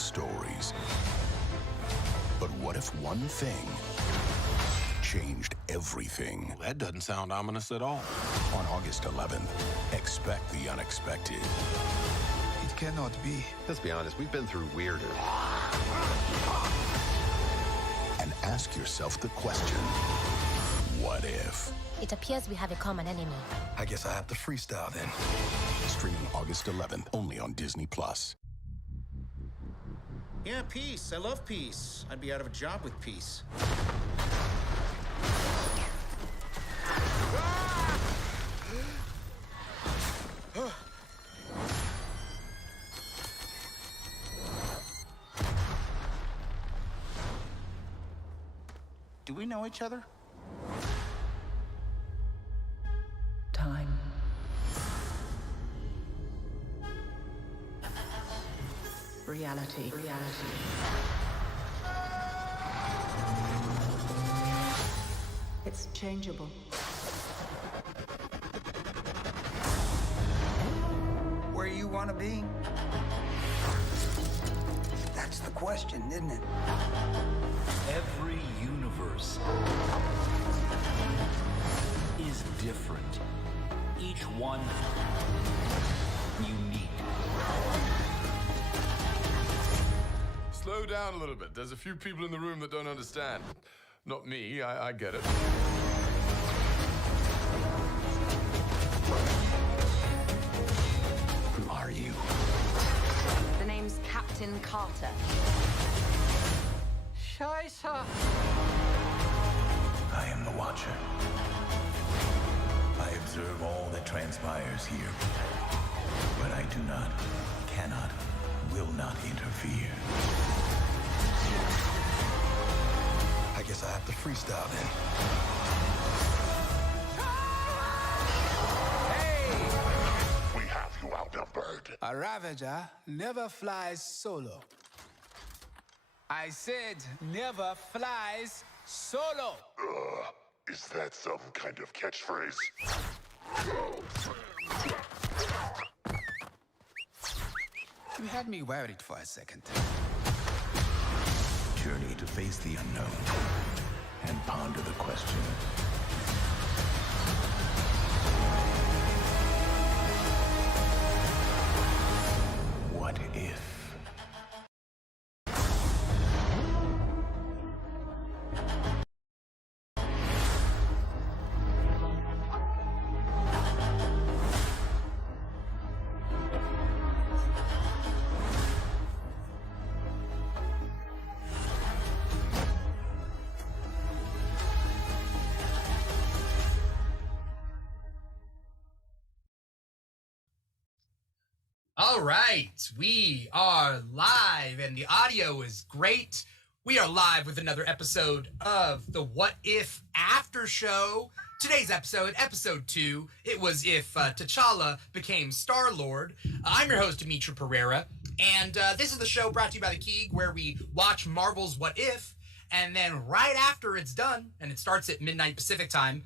of stories. But what if one thing changed everything? That doesn't sound ominous at all. On August 11th, expect the unexpected. It cannot be. Let's be honest, we've been through weirder. And ask yourself the question, what if? It appears we have a common enemy. I guess I have to freestyle then. Streaming August 11th, only on Disney+. Yeah, peace. I love peace. I'd be out of a job with peace. Do we know each other? Time. Reality. It's changeable. Where you want to be? That's the question, isn't it? Every universe is different. Each one unique. Slow down a little bit. There's a few people in the room that don't understand. Not me, I get it. Who are you? The name's Captain Carter. Scheiße! I am the Watcher. I observe all that transpires here. But I do not, cannot, will not interfere. I guess I have to freestyle then. Hey! We have you outnumbered. A Ravager never flies solo. I said never flies solo. Is that some kind of catchphrase? You had me worried for a second. Journey to face the unknown and ponder the question. What if? All right, we are live and the audio is great. We are live with another episode of the What If Aftershow. Today's episode, episode 2, it was if T'Challa became Star-Lord. I'm your host, Dimitri Pereira, and this is the show brought to you by The Keeg, where we watch Marvel's What If, and then right after it's done, and it starts at midnight Pacific time,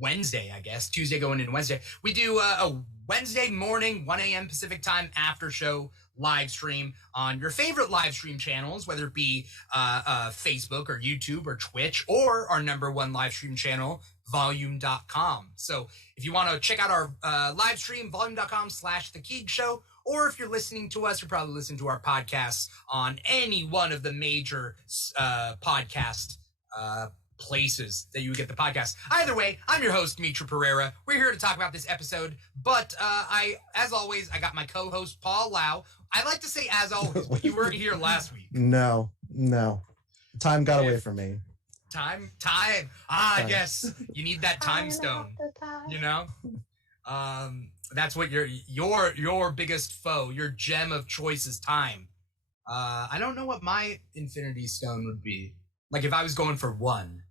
Wednesday, I guess, Tuesday going into Wednesday, we do a Wednesday morning, 1 a.m. Pacific time after show live stream on your favorite live stream channels, whether it be Facebook or YouTube or Twitch or our number one live stream channel, volume.com. So if you want to check out our live stream, volume.com/The Keeg Show, or if you're listening to us, you're probably listening to our podcasts on any one of the major podcast places that you would get the podcast. Either way, I'm your host, Dimitri Pereira. We're here to talk about this episode, but as always, I got my co-host, Paul Lau. I like to say as always, but you weren't here last week. No. Time got away from me. Time. Yes, you need that time stone. You know, that's what your biggest foe, your gem of choice is time. I don't know what my Infinity Stone would be. Like if I was going for one,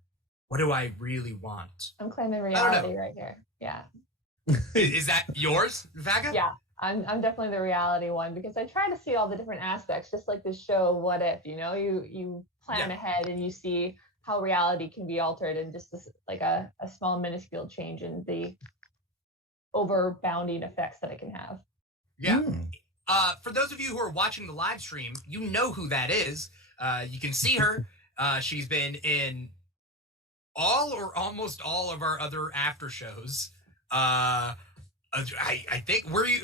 what do I really want? I'm claiming reality right here. Yeah. Is that yours, Vaga? Yeah, I'm definitely the reality one because I try to see all the different aspects, just like this show, What If, you plan ahead and you see how reality can be altered and just this, like a small minuscule change in the overbounding effects that it can have. Yeah. For those of you who are watching the live stream, you know who that is. You can see her. She's been in all or almost all of our other after shows. I think were you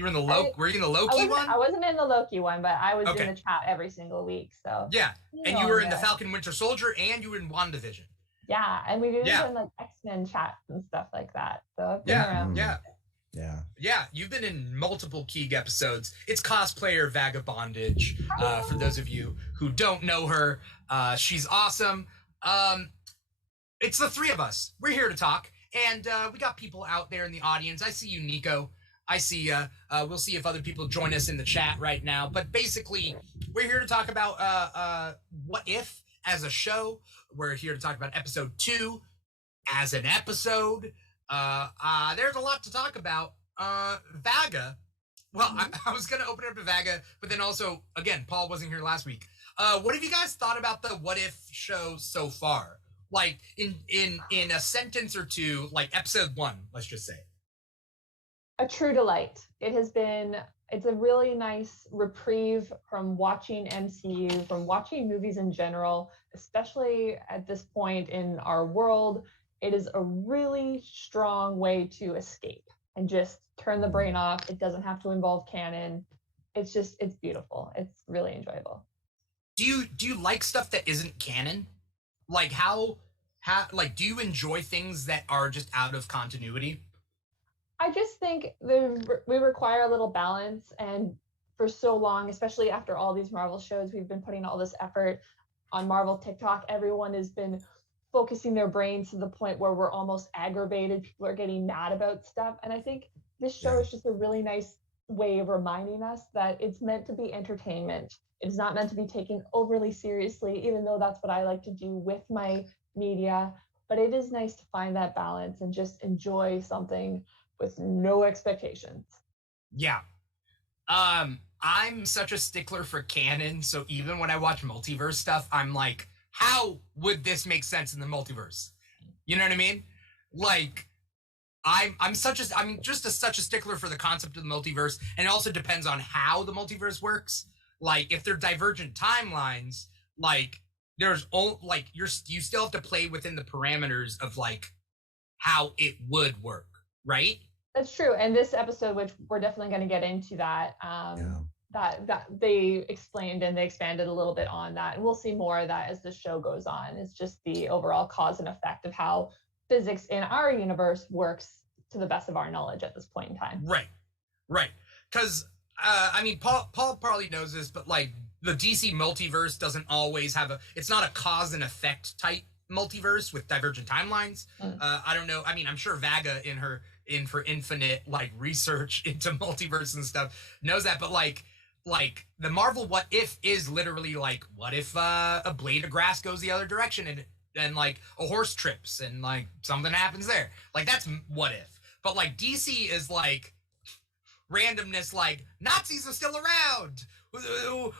were in the Loki one? I wasn't in the Loki one, but I was in the chat every single week. So yeah, and you were in the Falcon Winter Soldier, and you were in WandaVision. Yeah, and we've even done like X-Men chats and stuff like that. So I've been around. Yeah, you've been in multiple Keeg episodes. It's cosplayer Vagabondage. For those of you who don't know her, she's awesome. It's the three of us. We're here to talk, and we got people out there in the audience. I see you, Nico. I see we'll see if other people join us in the chat right now. But basically, we're here to talk about What If as a show. We're here to talk about episode 2 as an episode. There's a lot to talk about. Vaga. Well, I was going to open it up to Vaga, but then also, again, Paul wasn't here last week. What have you guys thought about the What If show so far? Like, in a sentence or two, like episode 1, let's just say. A true delight. It's a really nice reprieve from watching MCU, from watching movies in general, especially at this point in our world. It is a really strong way to escape and just turn the brain off. It doesn't have to involve canon. It's beautiful. It's really enjoyable. Do you like stuff that isn't canon? Like do you enjoy things that are just out of continuity? I just think we require a little balance, and for so long, especially after all these Marvel shows, we've been putting all this effort on Marvel TikTok. Everyone has been focusing their brains to the point where we're almost aggravated. People are getting mad about stuff. And I think this show is just a really nice way of reminding us that it's meant to be entertainment. It's not meant to be taken overly seriously, even though that's what I like to do with my media. But it is nice to find that balance and just enjoy something with no expectations. Yeah. I'm such a stickler for canon, so even when I watch multiverse stuff, I'm like, how would this make sense in the multiverse? You know what I mean? Like, I'm such a stickler for the concept of the multiverse, and it also depends on how the multiverse works. Like, if they're divergent timelines, like you still have to play within the parameters of like how it would work, right? That's true. And this episode, which we're definitely going to get into that, that they explained and they expanded a little bit on that. And we'll see more of that as the show goes on. It's just the overall cause and effect of how physics in our universe works to the best of our knowledge at this point in time. Right. Because, I mean, Paul probably knows this, but like the DC multiverse doesn't always have it's not a cause and effect type multiverse with divergent timelines. I don't know. I mean, I'm sure Vaga for infinite like research into multiverse and stuff knows that, but like the Marvel What If is literally like, what if a blade of grass goes the other direction and like a horse trips and like something happens there? Like, that's what if. But like DC is like randomness, like Nazis are still around.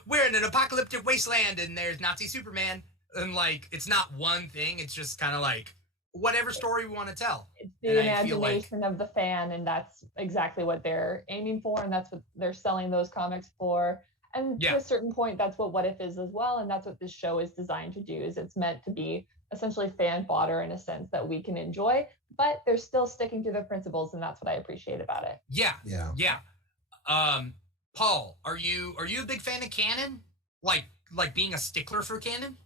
We're in an apocalyptic wasteland and there's Nazi Superman, and like it's not one thing. It's just kind of like whatever story we want to tell. It's the imagination of the fan, and that's exactly what they're aiming for, and that's what they're selling those comics for. And to a certain point, that's what If is as well, and that's what this show is designed to do. Is it's meant to be essentially fan fodder in a sense that we can enjoy, but they're still sticking to their principles, and that's what I appreciate about it. Yeah. Paul, are you a big fan of canon? Like being a stickler for canon?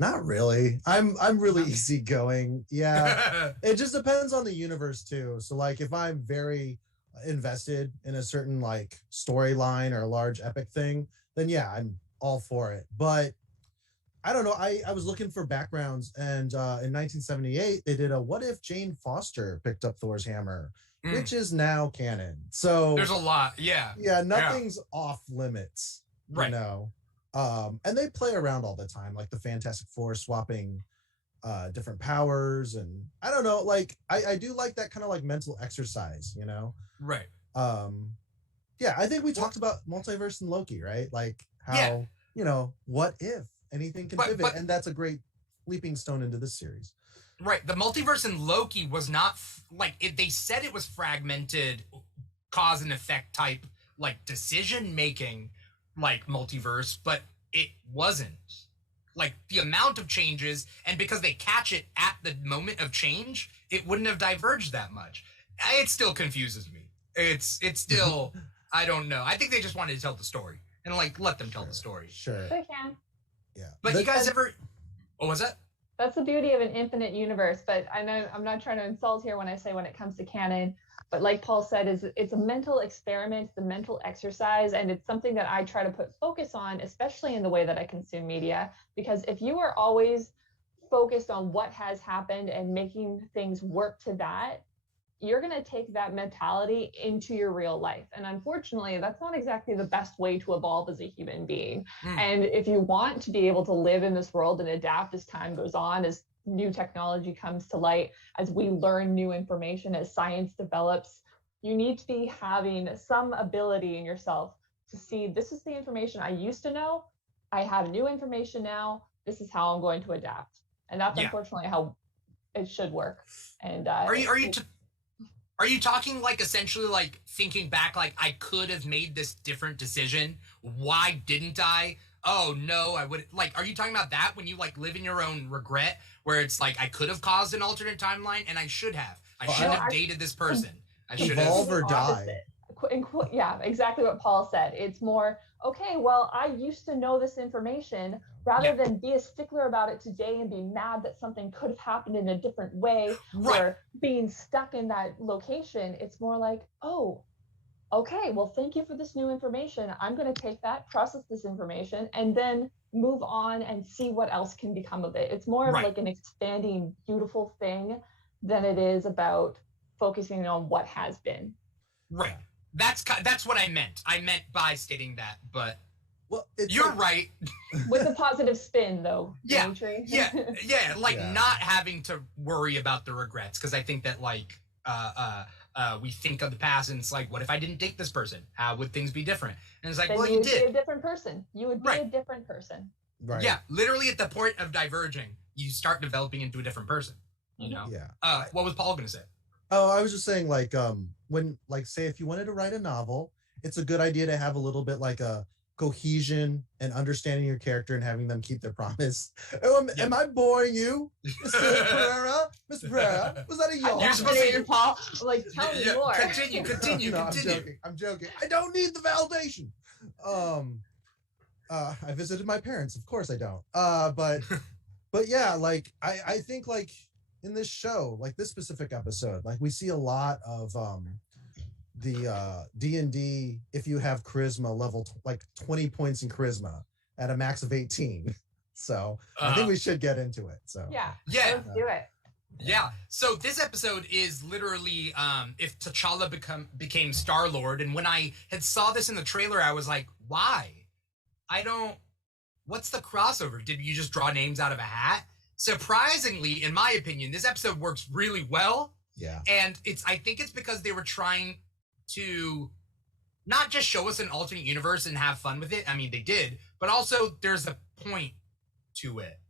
Not really. I'm really easygoing. Yeah. It just depends on the universe too. So like if I'm very invested in a certain like storyline or a large epic thing, then yeah, I'm all for it. But I don't know. I was looking for backgrounds, and in 1978 they did a What If Jane Foster picked up Thor's hammer, which is now canon. So there's a lot. Yeah, nothing's off limits, right? You know. And they play around all the time, like the Fantastic Four swapping different powers, and I don't know, like I do like that kind of like mental exercise, you know? Right. Yeah, I think we talked about multiverse and Loki, right? Like how, you know, what if anything can pivot, and that's a great leaping stone into this series. Right. The multiverse in Loki was not they said it was fragmented cause and effect type like decision making like multiverse, but it wasn't. Like the amount of changes, and because they catch it at the moment of change, it wouldn't have diverged that much. It still confuses me. It's still I don't know. I think they just wanted to tell the story and like let them tell the story. Sure. They can. Yeah. But you guys ever? What was that? That's the beauty of an infinite universe. But I know I'm not trying to insult here when I say when it comes to canon. But like Paul said, it's a mental experiment, it's a mental exercise, and it's something that I try to put focus on, especially in the way that I consume media. Because if you are always focused on what has happened and making things work to that, you're going to take that mentality into your real life. And unfortunately, that's not exactly the best way to evolve as a human being. And if you want to be able to live in this world and adapt as time goes on, as new technology comes to light, as we learn new information, as science develops, you need to be having some ability in yourself to see, this is the information I used to know. I have new information now. This is how I'm going to adapt. And that's unfortunately how it should work. And Are you talking like essentially like thinking back, like I could have made this different decision? Why didn't I? Oh no, I would like, are you talking about that when you like live in your own regret where it's like, I could have caused an alternate timeline and I should have, I shouldn't have dated this person. I should have evolve or die. Yeah, exactly what Paul said. It's more, okay, well, I used to know this information rather than be a stickler about it today and be mad that something could have happened in a different way or being stuck in that location. It's more like, oh, okay, well, thank you for this new information. I'm going to take that, process this information, and then move on and see what else can become of it. It's more of like an expanding, beautiful thing than it is about focusing on what has been. Right. That's what I meant. I meant by stating that, but it's you're right. With a positive spin, though. Yeah, Dimitri. Not having to worry about the regrets, because I think that like we think of the past and it's like, what if I didn't date this person? How would things be different? And it's like, then well, you you would did. be a different person. You would be a different person. Right. Yeah, literally at the point of diverging, you start developing into a different person. You know. Yeah. What was Paul gonna say? Oh, I was just saying, like, when, like, say, if you wanted to write a novel, it's a good idea to have a little bit like a cohesion and understanding your character and having them keep their promise. Am I boring you, Mr. Pereira? Mr. Pereira, was that a yawn? You're supposed to, Paul. Like, tell me more. Continue. No, I'm joking. I don't need the validation. I visited my parents. Of course I don't. But yeah, like, I think, like, in this show, like this specific episode, like we see a lot of the D&D, if you have charisma level, like 20 points in charisma at a max of 18. So I think we should get into it. So yeah, let's do it. Yeah. So this episode is literally if T'Challa became Star-Lord, and when I had saw this in the trailer, I was like, why? What's the crossover? Did you just draw names out of a hat? Surprisingly, in my opinion, this episode works really well. Yeah. And I think it's because they were trying to not just show us an alternate universe and have fun with it. I mean, they did, but also there's a point to it.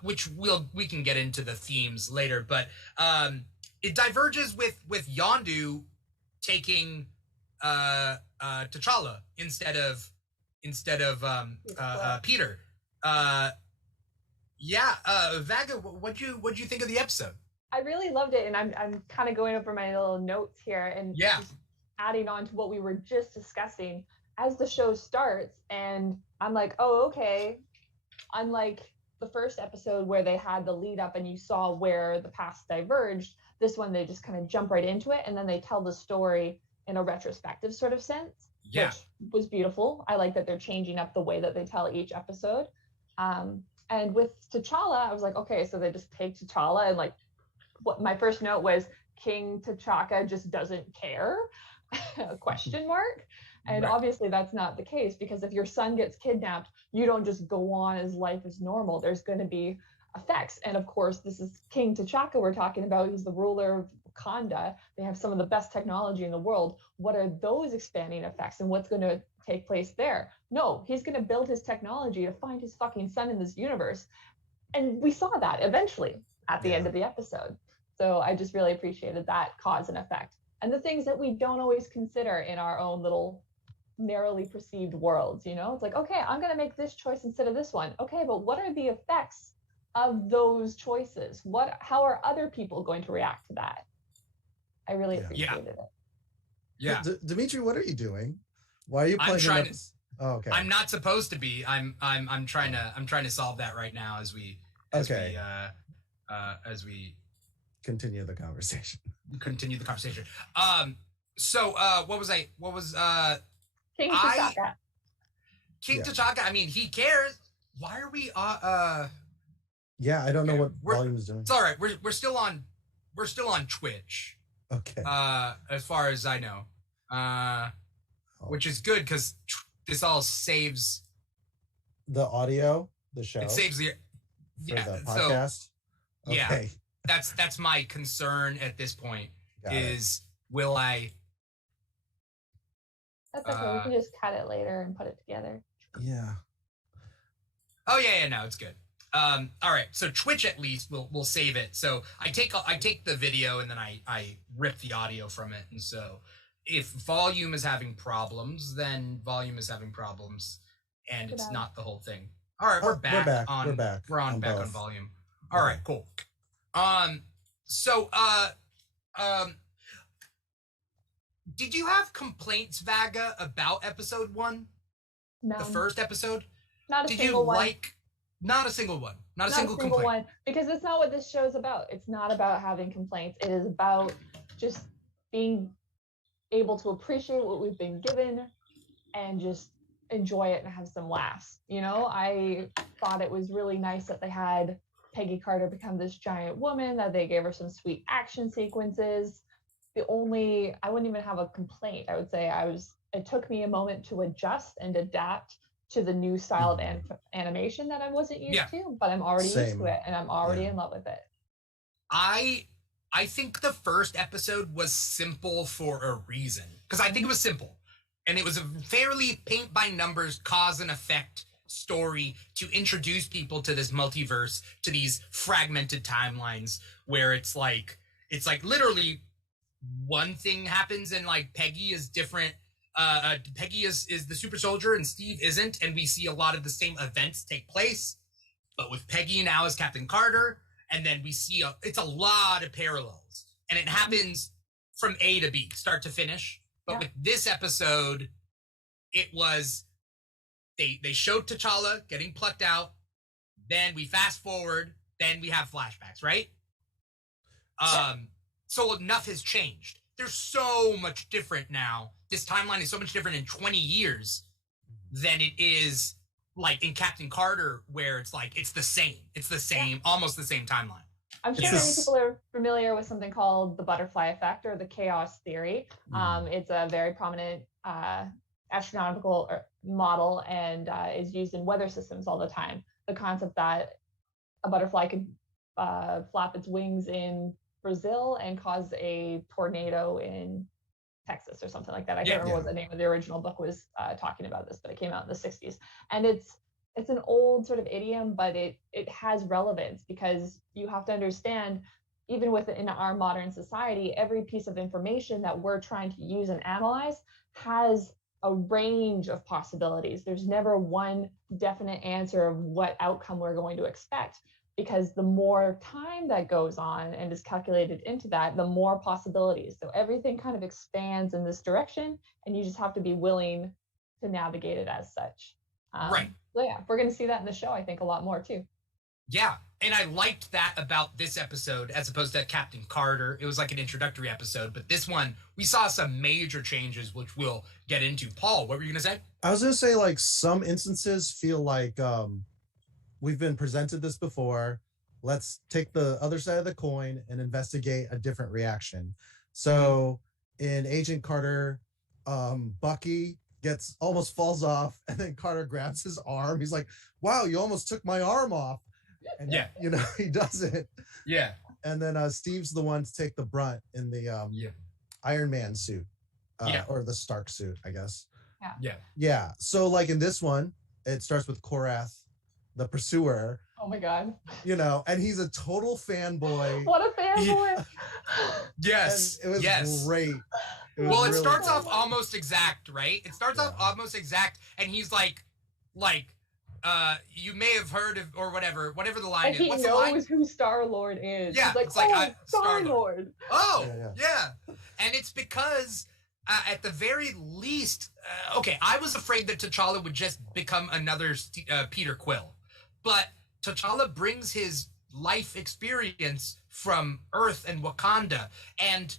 Which we can get into the themes later, but it diverges with Yondu taking T'Challa instead of Peter. Vaga, what'd you think of the episode? I really loved it, and I'm kind of going over my little notes here and just adding on to what we were just discussing as the show starts, and I'm like, oh, okay. Unlike the first episode where they had the lead up and you saw where the past diverged, this one they just kind of jump right into it, and then they tell the story in a retrospective sort of sense, which was beautiful. I like that they're changing up the way that they tell each episode. And with T'Challa, I was like, okay, so they just take T'Challa, and like, what my first note was, King T'Chaka just doesn't care? Question mark. And obviously that's not the case, because if your son gets kidnapped, you don't just go on as life as normal. There's going to be effects. And of course, this is King T'Chaka we're talking about. He's the ruler of Wakanda. They have some of the best technology in the world. What are those expanding effects, and what's going to take place there? No, he's going to build his technology to find his fucking son in this universe. And we saw that eventually at the end of the episode. So I just really appreciated that cause and effect. and the things that we don't always consider in our own little narrowly perceived worlds. It's like, okay, I'm going to make this choice instead of this one. Okay, but what are the effects of those choices? How are other people going to react to that? I really appreciated it. Yeah. Dimitri, what are you doing? Why are you playing? Oh, okay. I'm not supposed to be. I'm trying to solve that right now as we continue the conversation. So what was King T'Chaka? King T'Chaka, I mean, he cares. Why are we Yeah, I don't know what volume is doing. It's all right. We're still on Twitch. Okay. As far as I know. Which is good because this all saves the audio, the show. It saves the podcast. So, okay. Yeah. That's my concern at this point. Will I That's okay. We can just cut it later and put it together. Yeah. Oh yeah, no, it's good. All right, so Twitch at least will save it. So I take the video and then I rip the audio from it, and so if volume is having problems, then volume is having problems, and it's not the whole thing. All right, we're back. We're on volume. All right, cool. Did you have complaints, Vaga, about episode 1? No. The first episode? Not a single one. Not a single one. Not a single complaint. One. Because it's not what this show is about. It's not about having complaints. It is about just being able to appreciate what we've been given and just enjoy it and have some laughs. I thought it was really nice that they had Peggy Carter become this giant woman, that they gave her some sweet action sequences. I wouldn't even have a complaint. I would say it took me a moment to adjust and adapt to the new style of animation that I wasn't used to, but I'm already used to it and I'm already in love with it. I think the first episode was simple for a reason, because I think it was simple, and it was a fairly paint by numbers, cause and effect story to introduce people to this multiverse, to these fragmented timelines where it's like literally one thing happens and like Peggy is different. Peggy is the super soldier and Steve isn't, and we see a lot of the same events take place, but with Peggy now as Captain Carter, and then we see it's a lot of parallels, and it happens from A to B, start to finish. But with this episode, it was they showed T'Challa getting plucked out, then we fast forward, then we have flashbacks, right? So enough has changed. There's so much different now. This timeline is so much different in 20 years than it is like in Captain Carter, where it's like it's the same, almost the same timeline. I'm sure many people are familiar with something called the butterfly effect or the chaos theory. It's a very prominent astronomical model and is used in weather systems all the time. The concept that a butterfly could flap its wings in Brazil and cause a tornado in Texas or something like that. I can't remember what the name of the original book was talking about this, but it came out in the 60s. And it's an old sort of idiom, but it has relevance because you have to understand, even within our modern society, every piece of information that we're trying to use and analyze has a range of possibilities. There's never one definite answer of what outcome we're going to expect, because the more time that goes on and is calculated into that, the more possibilities. So everything kind of expands in this direction, and you just have to be willing to navigate it as such. Right. So yeah, we're going to see that in the show, I think, a lot more too. Yeah, and I liked that about this episode as opposed to Captain Carter. It was like an introductory episode, but this one, we saw some major changes, which we'll get into. Paul, what were you going to say? I was going to say, like, some instances feel like we've been presented this before. Let's take the other side of the coin and investigate a different reaction. So in Agent Carter, Bucky almost falls off, and then Carter grabs his arm. He's like, wow, you almost took my arm off. And he doesn't. Yeah. And then Steve's the one to take the brunt in the Iron Man suit. Or the Stark suit, I guess. Yeah. Yeah. So like in this one, it starts with Korath, the pursuer. Oh my god. You know, and he's a total fanboy. What a fanboy. Yes. And it was great. Well, it really starts good. off almost exact, right? It starts off almost exact, and he's like, you may have heard of, or whatever the line And is. he What's the line? knows who Star-Lord is. Yeah, He's like, it's like, oh, Star-Lord. Star-Lord. Oh, yeah. And it's because, at the very least, I was afraid that T'Challa would just become another Peter Quill. But T'Challa brings his life experience from Earth and Wakanda, and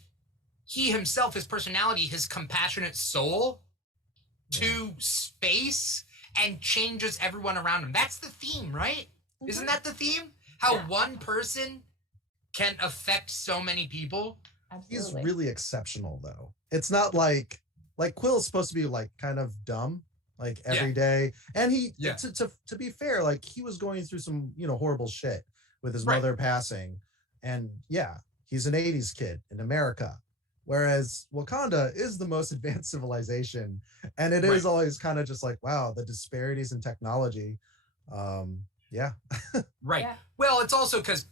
he himself, his personality, his compassionate soul to space, and changes everyone around him. That's the theme, right? Mm-hmm. Isn't that the theme? How one person can affect so many people? Absolutely. He's really exceptional, though. It's not like Quill's supposed to be like kind of dumb, like every day. And he, to be fair, like he was going through some, horrible shit with his mother passing. And he's an 80s kid in America. Whereas Wakanda is the most advanced civilization. And it is always kind of just like, wow, the disparities in technology. Right. Yeah. Well, it's also because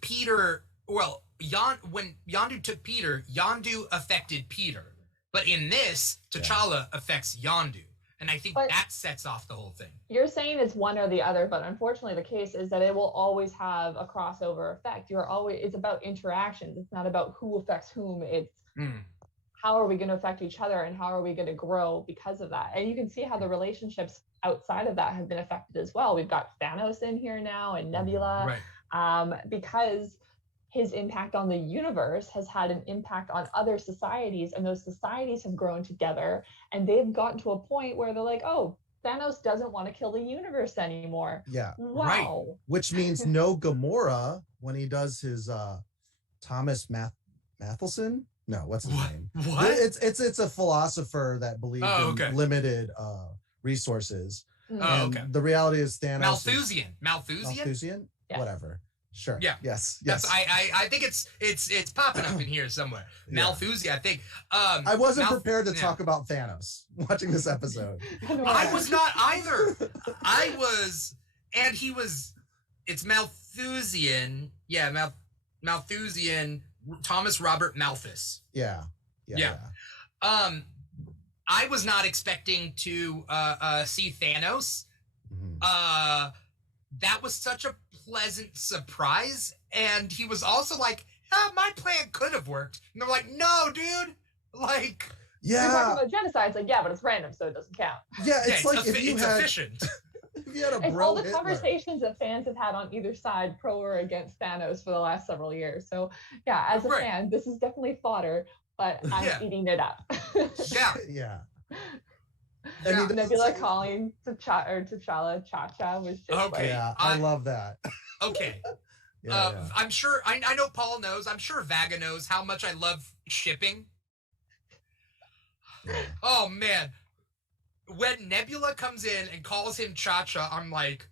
when Yondu took Peter, Yondu affected Peter. But in this, T'Challa affects Yondu. And I think that sets off the whole thing. You're saying it's one or the other, but unfortunately the case is that it will always have a crossover effect. It's about interactions. It's not about who affects whom. It's how are we going to affect each other and how are we going to grow because of that? And you can see how the relationships outside of that have been affected as well. We've got Thanos in here now and Nebula, because his impact on the universe has had an impact on other societies, and those societies have grown together, and they've gotten to a point where they're like, oh, Thanos doesn't want to kill the universe anymore. Yeah. Wow. Which means no Gamora when he does his Thomas Mathelson. No, what's his name? What? It's a philosopher that believed in limited resources. The reality is Thanos. Malthusian? Yeah. Whatever. Sure. Yeah. Yes. I think it's popping up in here somewhere. Malthusian, I think. I wasn't prepared to talk about Thanos watching this episode. I was not either. It's Malthusian. Yeah, Malthusian. Thomas Robert Malthus. Yeah. I was not expecting to see Thanos. That was such a pleasant surprise, and he was also like, my plan could have worked, and they're like, no, dude, like, you're talking about genocide. It's like, but it's random, so it doesn't count. It's like if you had efficient. If you had a it's bro all the Hitler. Conversations that fans have had on either side, pro or against Thanos, for the last several years. So as a fan, this is definitely fodder, but I'm eating it up. Yeah. Nebula calling T'Challa Cha-Cha was just I love that. Okay. I'm sure, I know Paul knows, I'm sure Vaga knows how much I love shipping. Oh, man. When Nebula comes in and calls him Cha-Cha, I'm like,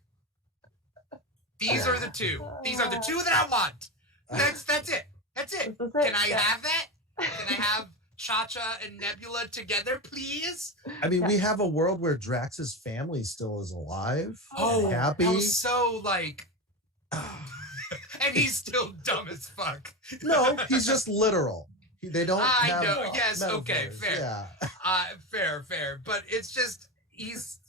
these are the two. These are the two that I want. That's it. That's it. Can I have that? Can I have Cha-Cha and Nebula together, please? I mean, we have a world where Drax's family still is alive. Oh, happy. I'm so like, and he's still dumb as fuck. No, he's just literal. They don't. I have know. Yes. metaphors. Okay. Fair. Yeah. Fair. But it's just he's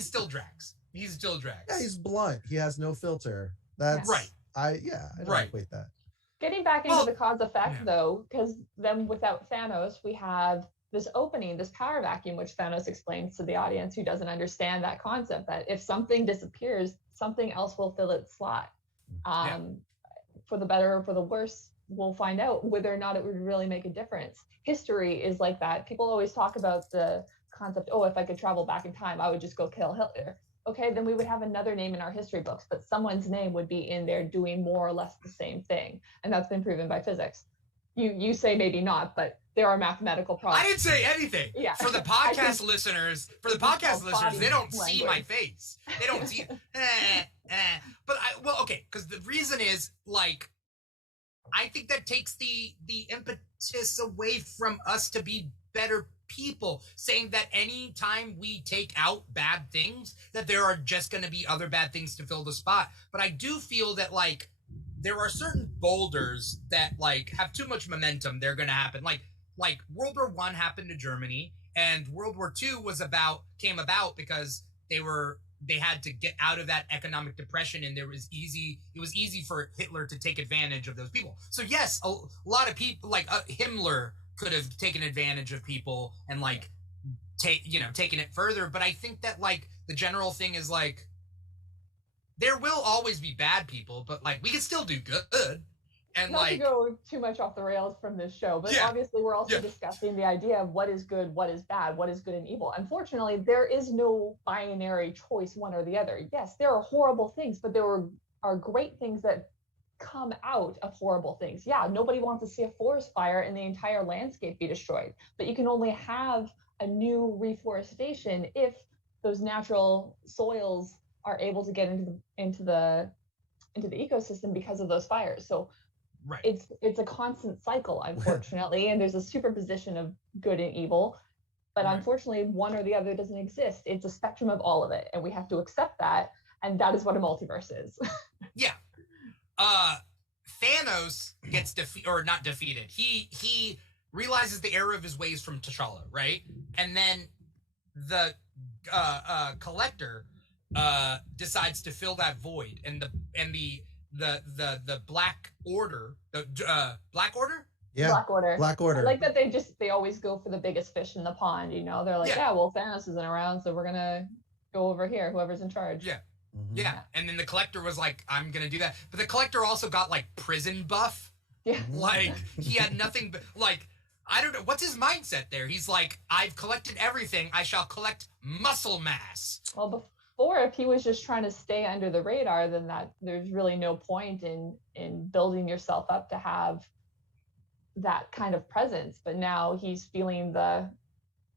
still Drax. He's still Drax. Yeah, he's blunt. He has no filter. That's right. I don't equate that. Getting back into the cause effect though, because then without Thanos, we have this opening, this power vacuum, which Thanos explains to the audience who doesn't understand that concept, that if something disappears, something else will fill its slot. For the better or for the worse, we'll find out whether or not it would really make a difference. History is like that. People always talk about the concept, if I could travel back in time, I would just go kill Hitler. Okay, then we would have another name in our history books, but someone's name would be in there doing more or less the same thing. And that's been proven by physics. You say maybe not, but there are mathematical problems. I didn't say anything. Yeah. For the podcast listeners, they don't see my face. They don't see But because the reason is, like, I think that takes the impetus away from us to be better people saying that anytime we take out bad things, that there are just going to be other bad things to fill the spot. But I do feel that, like, there are certain boulders that, like, have too much momentum. They're going to happen. Like World War I happened to Germany, and World War II came about because they had to get out of that economic depression, and it was easy for Hitler to take advantage of those people. So yes, a lot of people, like Himmler could have taken advantage of people and, like, taken it further. But I think that, like, the general thing is, like, there will always be bad people, but, like, we can still do good. And, not like, to go too much off the rails from this show, but obviously we're also discussing the idea of what is good, what is bad, what is good and evil. Unfortunately, there is no binary choice, one or the other. Yes, there are horrible things, but there are great things that come out of horrible things. Yeah, nobody wants to see a forest fire and the entire landscape be destroyed, but you can only have a new reforestation if those natural soils are able to get into the ecosystem because of those fires. So it's a constant cycle, unfortunately, and there's a superposition of good and evil, but unfortunately one or the other doesn't exist. It's a spectrum of all of it, and we have to accept that, and that is what a multiverse is. Thanos gets not defeated. He realizes the error of his ways from T'Challa, right? And then the Collector decides to fill that void, and the Black Order, Black Order? Yeah. Black Order. I like that they always go for the biggest fish in the pond, you know? They're like, well, Thanos isn't around, so we're gonna go over here, whoever's in charge. Yeah. And then the Collector was like, I'm gonna do that. But the Collector also got, like, prison buff. Yeah. Like, he had nothing but, like, I don't know, what's his mindset there? He's like, I've collected everything, I shall collect muscle mass. Well, or if he was just trying to stay under the radar, then there's really no point in building yourself up to have that kind of presence. But now he's feeling the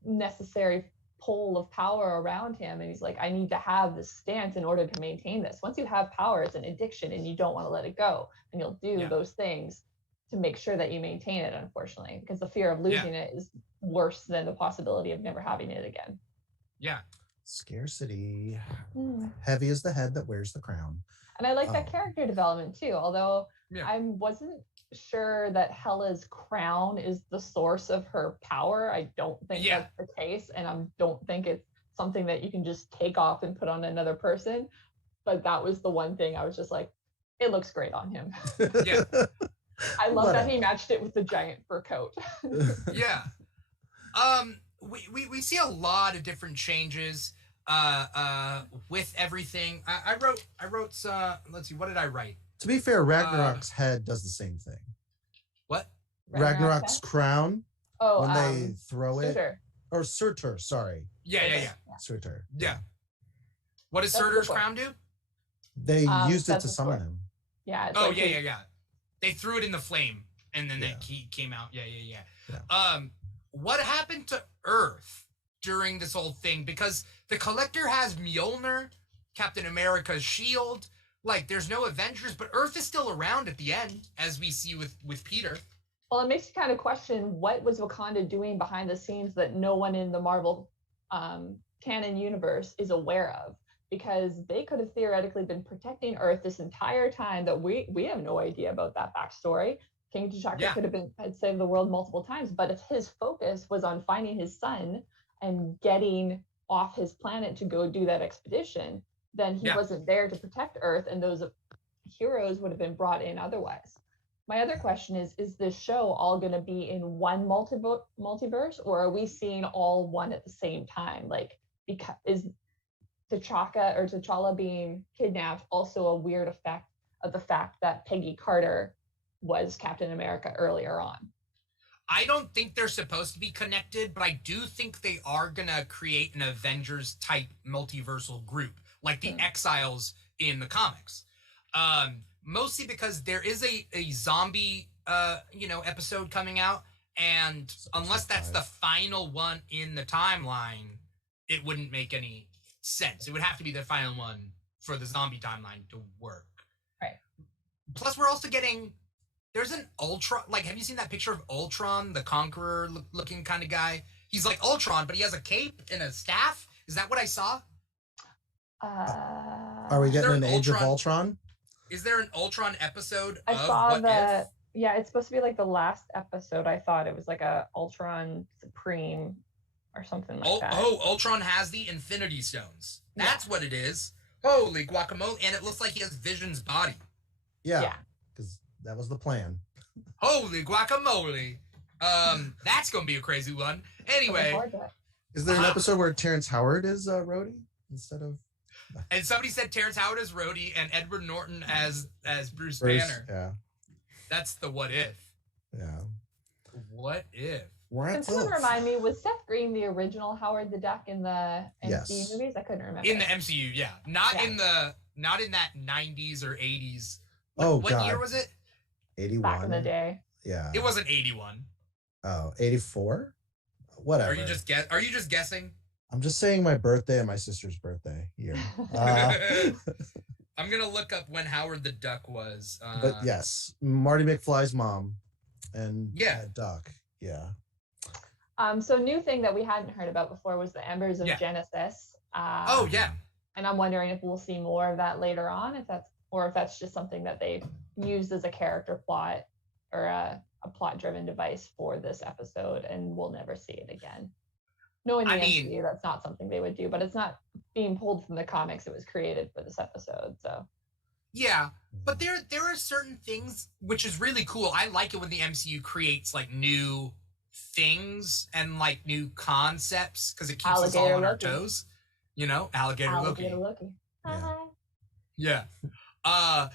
necessary pull of power around him, and he's like, I need to have this stance in order to maintain this. Once you have power, it's an addiction, and you don't want to let it go, and you'll do those things to make sure that you maintain it, unfortunately, because the fear of losing it is worse than the possibility of never having it again. Scarcity. Heavy is the head that wears the crown. And I like that character development too, although I wasn't sure that Hela's crown is the source of her power. I don't think that's the case, and I don't think it's something that you can just take off and put on another person. But that was the one thing I was just like, it looks great on him. I love that he matched it with the giant fur coat. We see a lot of different changes with everything. I wrote let's see, what did I write? To be fair, Ragnarok's head does the same thing. What? Ragnarok's crown. When they throw Surtur. Or Surtur, sorry. Surtur. What does Surtur's crown do? They used it to summon him. They threw it in the flame, and then he came out. What happened to Earth during this whole thing? Because the Collector has Mjolnir, Captain America's shield. Like, there's no Avengers, but Earth is still around at the end, as we see with Peter. Well, it makes you kind of question, what was Wakanda doing behind the scenes that no one in the Marvel canon universe is aware of? Because they could have theoretically been protecting Earth this entire time that we have no idea about that backstory. King T'Chaka could have had saved the world multiple times, but if his focus was on finding his son and getting off his planet to go do that expedition, then he wasn't there to protect Earth, and those heroes would have been brought in otherwise. My other question is this show all going to be in one multiverse, or are we seeing all one at the same time? Like, because is T'Challa being kidnapped also a weird effect of the fact that Peggy Carter was Captain America earlier on? I don't think they're supposed to be connected, but I do think they are going to create an Avengers type multiversal group, like the Exiles in the comics. Mostly because there is a zombie, episode coming out, and unless that's the final one in the timeline, it wouldn't make any sense. It would have to be the final one for the zombie timeline to work. Right. Plus, we're also getting... There's an Ultron... Like, have you seen that picture of Ultron, the Conqueror looking kind of guy? He's like Ultron, but he has a cape and a staff. Is that what I saw? Are we getting an Age of Ultron? Is there an Ultron episode I of saw What If? Yeah, it's supposed to be like the last episode. I thought it was like a Ultron Supreme or something like that. Oh, Ultron has the Infinity Stones. That's what it is. Holy guacamole. And it looks like he has Vision's body. Yeah, because that was the plan. Holy guacamole. That's going to be a crazy one. Anyway. Is there an episode where Terrence Howard is Rhodey instead of... And somebody said Terrence Howard as Rhodey and Edward Norton as Bruce Banner. Yeah. That's the what if. Yeah. What if? Can someone remind me, was Seth Green the original Howard the Duck in the MCU movies? I couldn't remember. In the MCU, yeah. Not in that 90s or 80s. What God. year was it? 81. Back in the day. Yeah. It wasn't 81. Oh, 84? Whatever. Are you just guessing? I'm just saying my birthday and my sister's birthday year. I'm gonna look up when Howard the Duck was. But yes, Marty McFly's mom and Duck. Yeah. So new thing that we hadn't heard about before was the Embers of Genesis. And I'm wondering if we'll see more of that later on, if that's just something that they used as a character plot or a plot-driven device for this episode, and we'll never see it again. Knowing the MCU, that's not something they would do, but it's not being pulled from the comics. It was created for this episode, so. Yeah, but there are certain things which is really cool. I like it when the MCU creates like new things and like new concepts because it keeps us all on our toes. You know, Alligator Loki. Yeah. But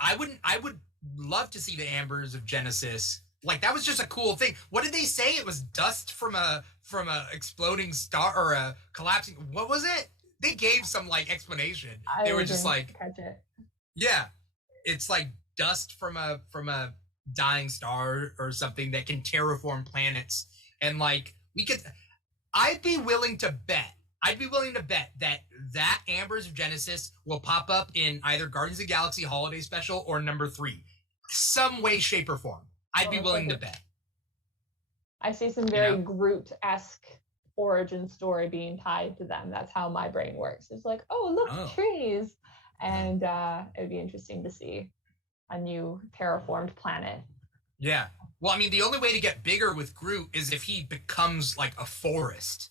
I would love to see the Ambers of Genesis. Like that was just a cool thing. What did they say? It was dust from a exploding star or a collapsing. What was it? They gave some like explanation. They were just like, catch it. Yeah, it's like dust from a dying star or something that can terraform planets. And like I'd be willing to bet that Ambers of Genesis will pop up in either Guardians of the Galaxy Holiday Special or number 3, some way, shape, or form. I'd be willing to bet. I see some very Groot-esque origin story being tied to them. That's how my brain works. It's like, look, trees. And it would be interesting to see a new terraformed planet. Yeah. Well, I mean, the only way to get bigger with Groot is if he becomes like a forest.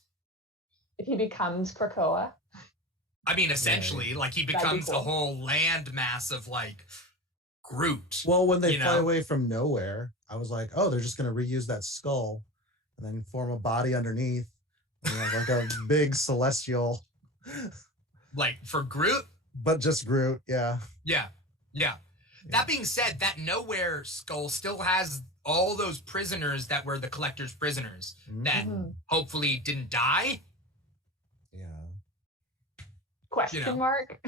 If he becomes Krakoa. I mean, essentially, like he becomes a whole land mass of like Groot. Well, when they fly away from nowhere, I was like, they're just going to reuse that skull and then form a body underneath. And have like a big celestial. Like for Groot? But just Groot, yeah. Yeah. That being said, that Nowhere skull still has all those prisoners that were the Collector's prisoners that hopefully didn't die. Yeah. Question mark?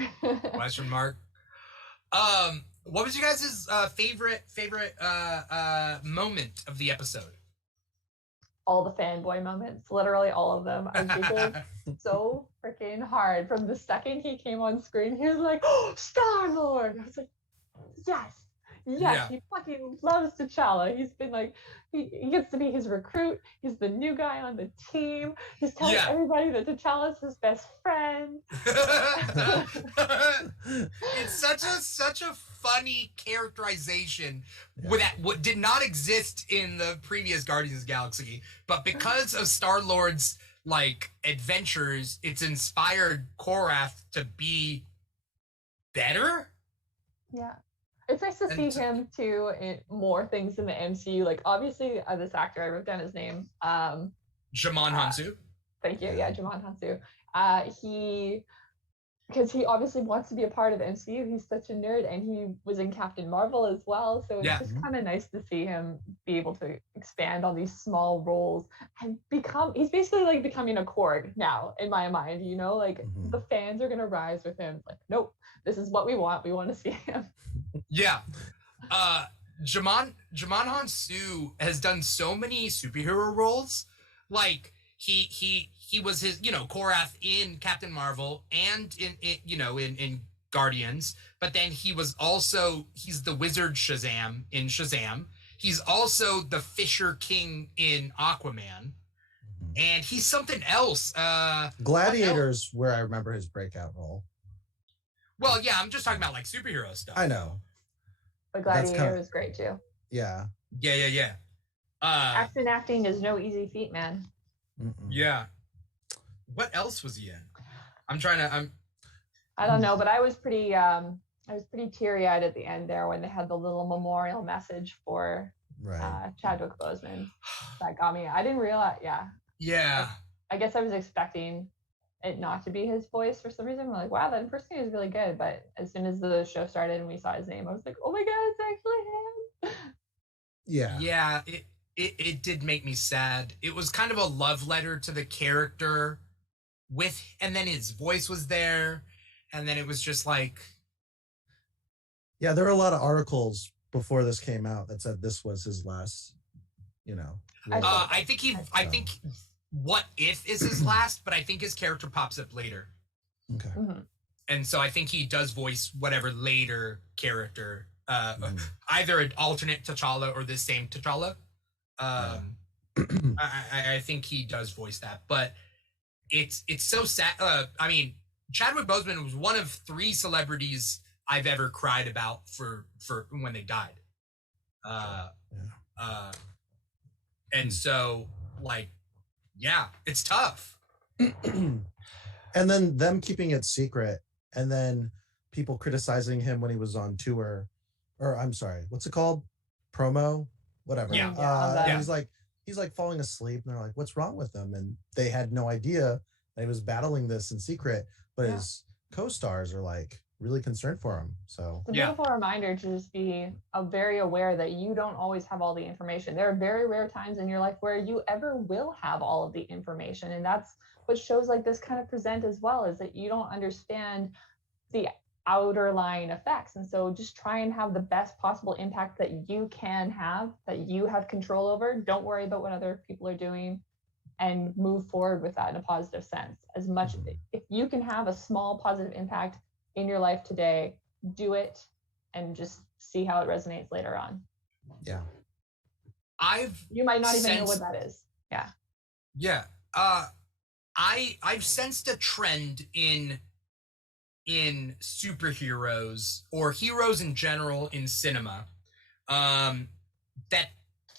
Question mark. What was you guys' favorite moment of the episode? All the fanboy moments, literally all of them. I giggled so freaking hard. From the second he came on screen, he was like, Star-Lord! I was like, yes, he fucking loves T'Challa. He's been like, he gets to be his recruit. He's the new guy on the team. He's telling everybody that T'Challa's his best friend. It's such a funny characterization that what did not exist in the previous Guardians of the Galaxy, but because of Star-Lord's like adventures, it's inspired Korath to be better. Yeah. It's nice to see him too in more things in the MCU. Like obviously this actor, I wrote down his name. Djimon Hounsou. Thank you. Yeah, Djimon Hounsou. Because he obviously wants to be a part of the MCU. He's such a nerd, and he was in Captain Marvel as well. So it's just kind of nice to see him be able to expand on these small roles and he's basically like becoming a Korg now in my mind, like the fans are going to rise with him. Like, nope, this is what we want. We want to see him. Yeah. Djimon Hounsou has done so many superhero roles. Like he was his, Korath in Captain Marvel and in Guardians, but then he's the Wizard Shazam in Shazam. He's also the Fisher King in Aquaman. And he's something else. Gladiators, where I remember his breakout role. Well, yeah, I'm just talking about like superhero stuff. I know. But Gladiator was great too. Yeah. Yeah. Accent acting is no easy feat, man. Yeah. What else was he in? I don't know, but I was pretty teary-eyed at the end there when they had the little memorial message for Chadwick Boseman. That got me. I didn't realize. Yeah. I guess I was expecting it not to be his voice for some reason. I'm like, wow, that impersonator is really good. But as soon as the show started and we saw his name, I was like, oh my god, it's actually him. Yeah. It did make me sad. It was kind of a love letter to the character and then his voice was there, and then it was just like. Yeah, there were a lot of articles before this came out that said this was his last, I think What If is his last, but I think his character pops up later. Okay. And so I think he does voice whatever later character, either an alternate T'Challa or the same T'Challa. I think he does voice that, but it's so sad. I mean, Chadwick Boseman was one of 3 celebrities I've ever cried about for when they died. And so like, yeah, it's tough. And then them keeping it secret, and then people criticizing him when he was on tour, or I'm sorry, what's it called? Promo? Whatever. Yeah. And he's like falling asleep, and they're like, what's wrong with him? And they had no idea that he was battling this in secret, but his co-stars are like really concerned for him. So it's a beautiful reminder to just be very aware that you don't always have all the information. There are very rare times in your life where you ever will have all of the information, and that's what shows like this kind of present as well, is that you don't understand the outer lying effects. And so just try and have the best possible impact that you can have, that you have control over. Don't worry about what other people are doing, and move forward with that in a positive sense. As much, if you can have a small positive impact in your life today, do it, and just see how it resonates later on. Yeah. You might not even know what that is. Yeah. Yeah. I've sensed a trend in superheroes or heroes in general in cinema, that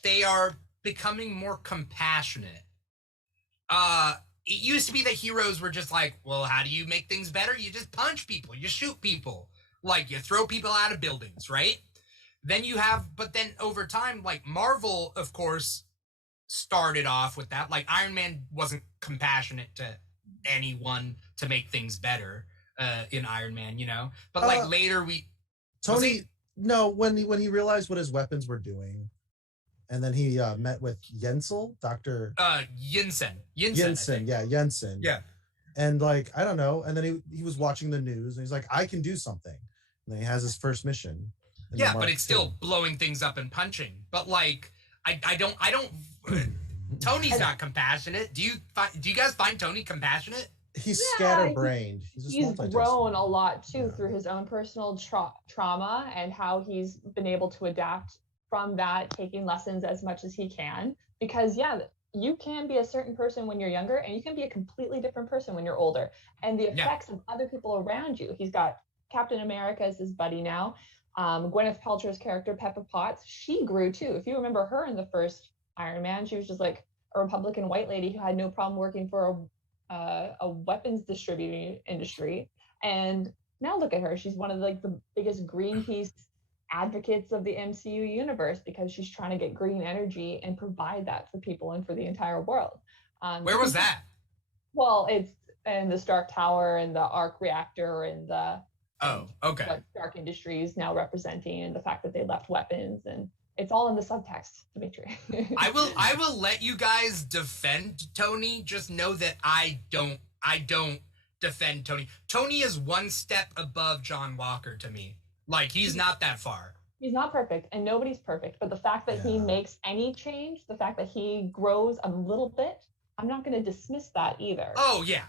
they are becoming more compassionate. It used to be that heroes were just like, well, how do you make things better? You just punch people, you shoot people, like you throw people out of buildings, right? But then over time, like Marvel, of course, started off with that. Like Iron Man wasn't compassionate to anyone to make things better in Iron Man, But like later when he realized what his weapons were doing. And then he met with Dr. Yinsen. Yinsen. Yeah. And like, I don't know. And then he was watching the news, and he's like, I can do something. And then he has his first mission. Yeah, but it's still blowing things up and punching. But like, I don't. Tony's not compassionate. Do you guys find Tony compassionate? He's scatterbrained. He's grown a lot too through his own personal trauma, and how he's been able to adapt from that, taking lessons as much as he can. Because you can be a certain person when you're younger, and you can be a completely different person when you're older. And the effects of other people around you. He's got Captain America as his buddy now. Gwyneth Paltrow's character, Pepper Potts, she grew too. If you remember her in the first Iron Man, she was just like a Republican white lady who had no problem working for a weapons distributing industry. And now look at her. She's one of the biggest Greenpeace advocates of the MCU universe, because she's trying to get green energy and provide that for people and for the entire world. Where was that? Well, it's in the Stark Tower and the arc reactor and the what Stark Industries now representing, and the fact that they left weapons, and it's all in the subtext, Dimitri. I will let you guys defend Tony. Just know that I don't defend Tony. Tony is one step above John Walker to me. Like, he's not that far. He's not perfect, and nobody's perfect. But the fact that he makes any change, the fact that he grows a little bit, I'm not going to dismiss that either. Oh yeah.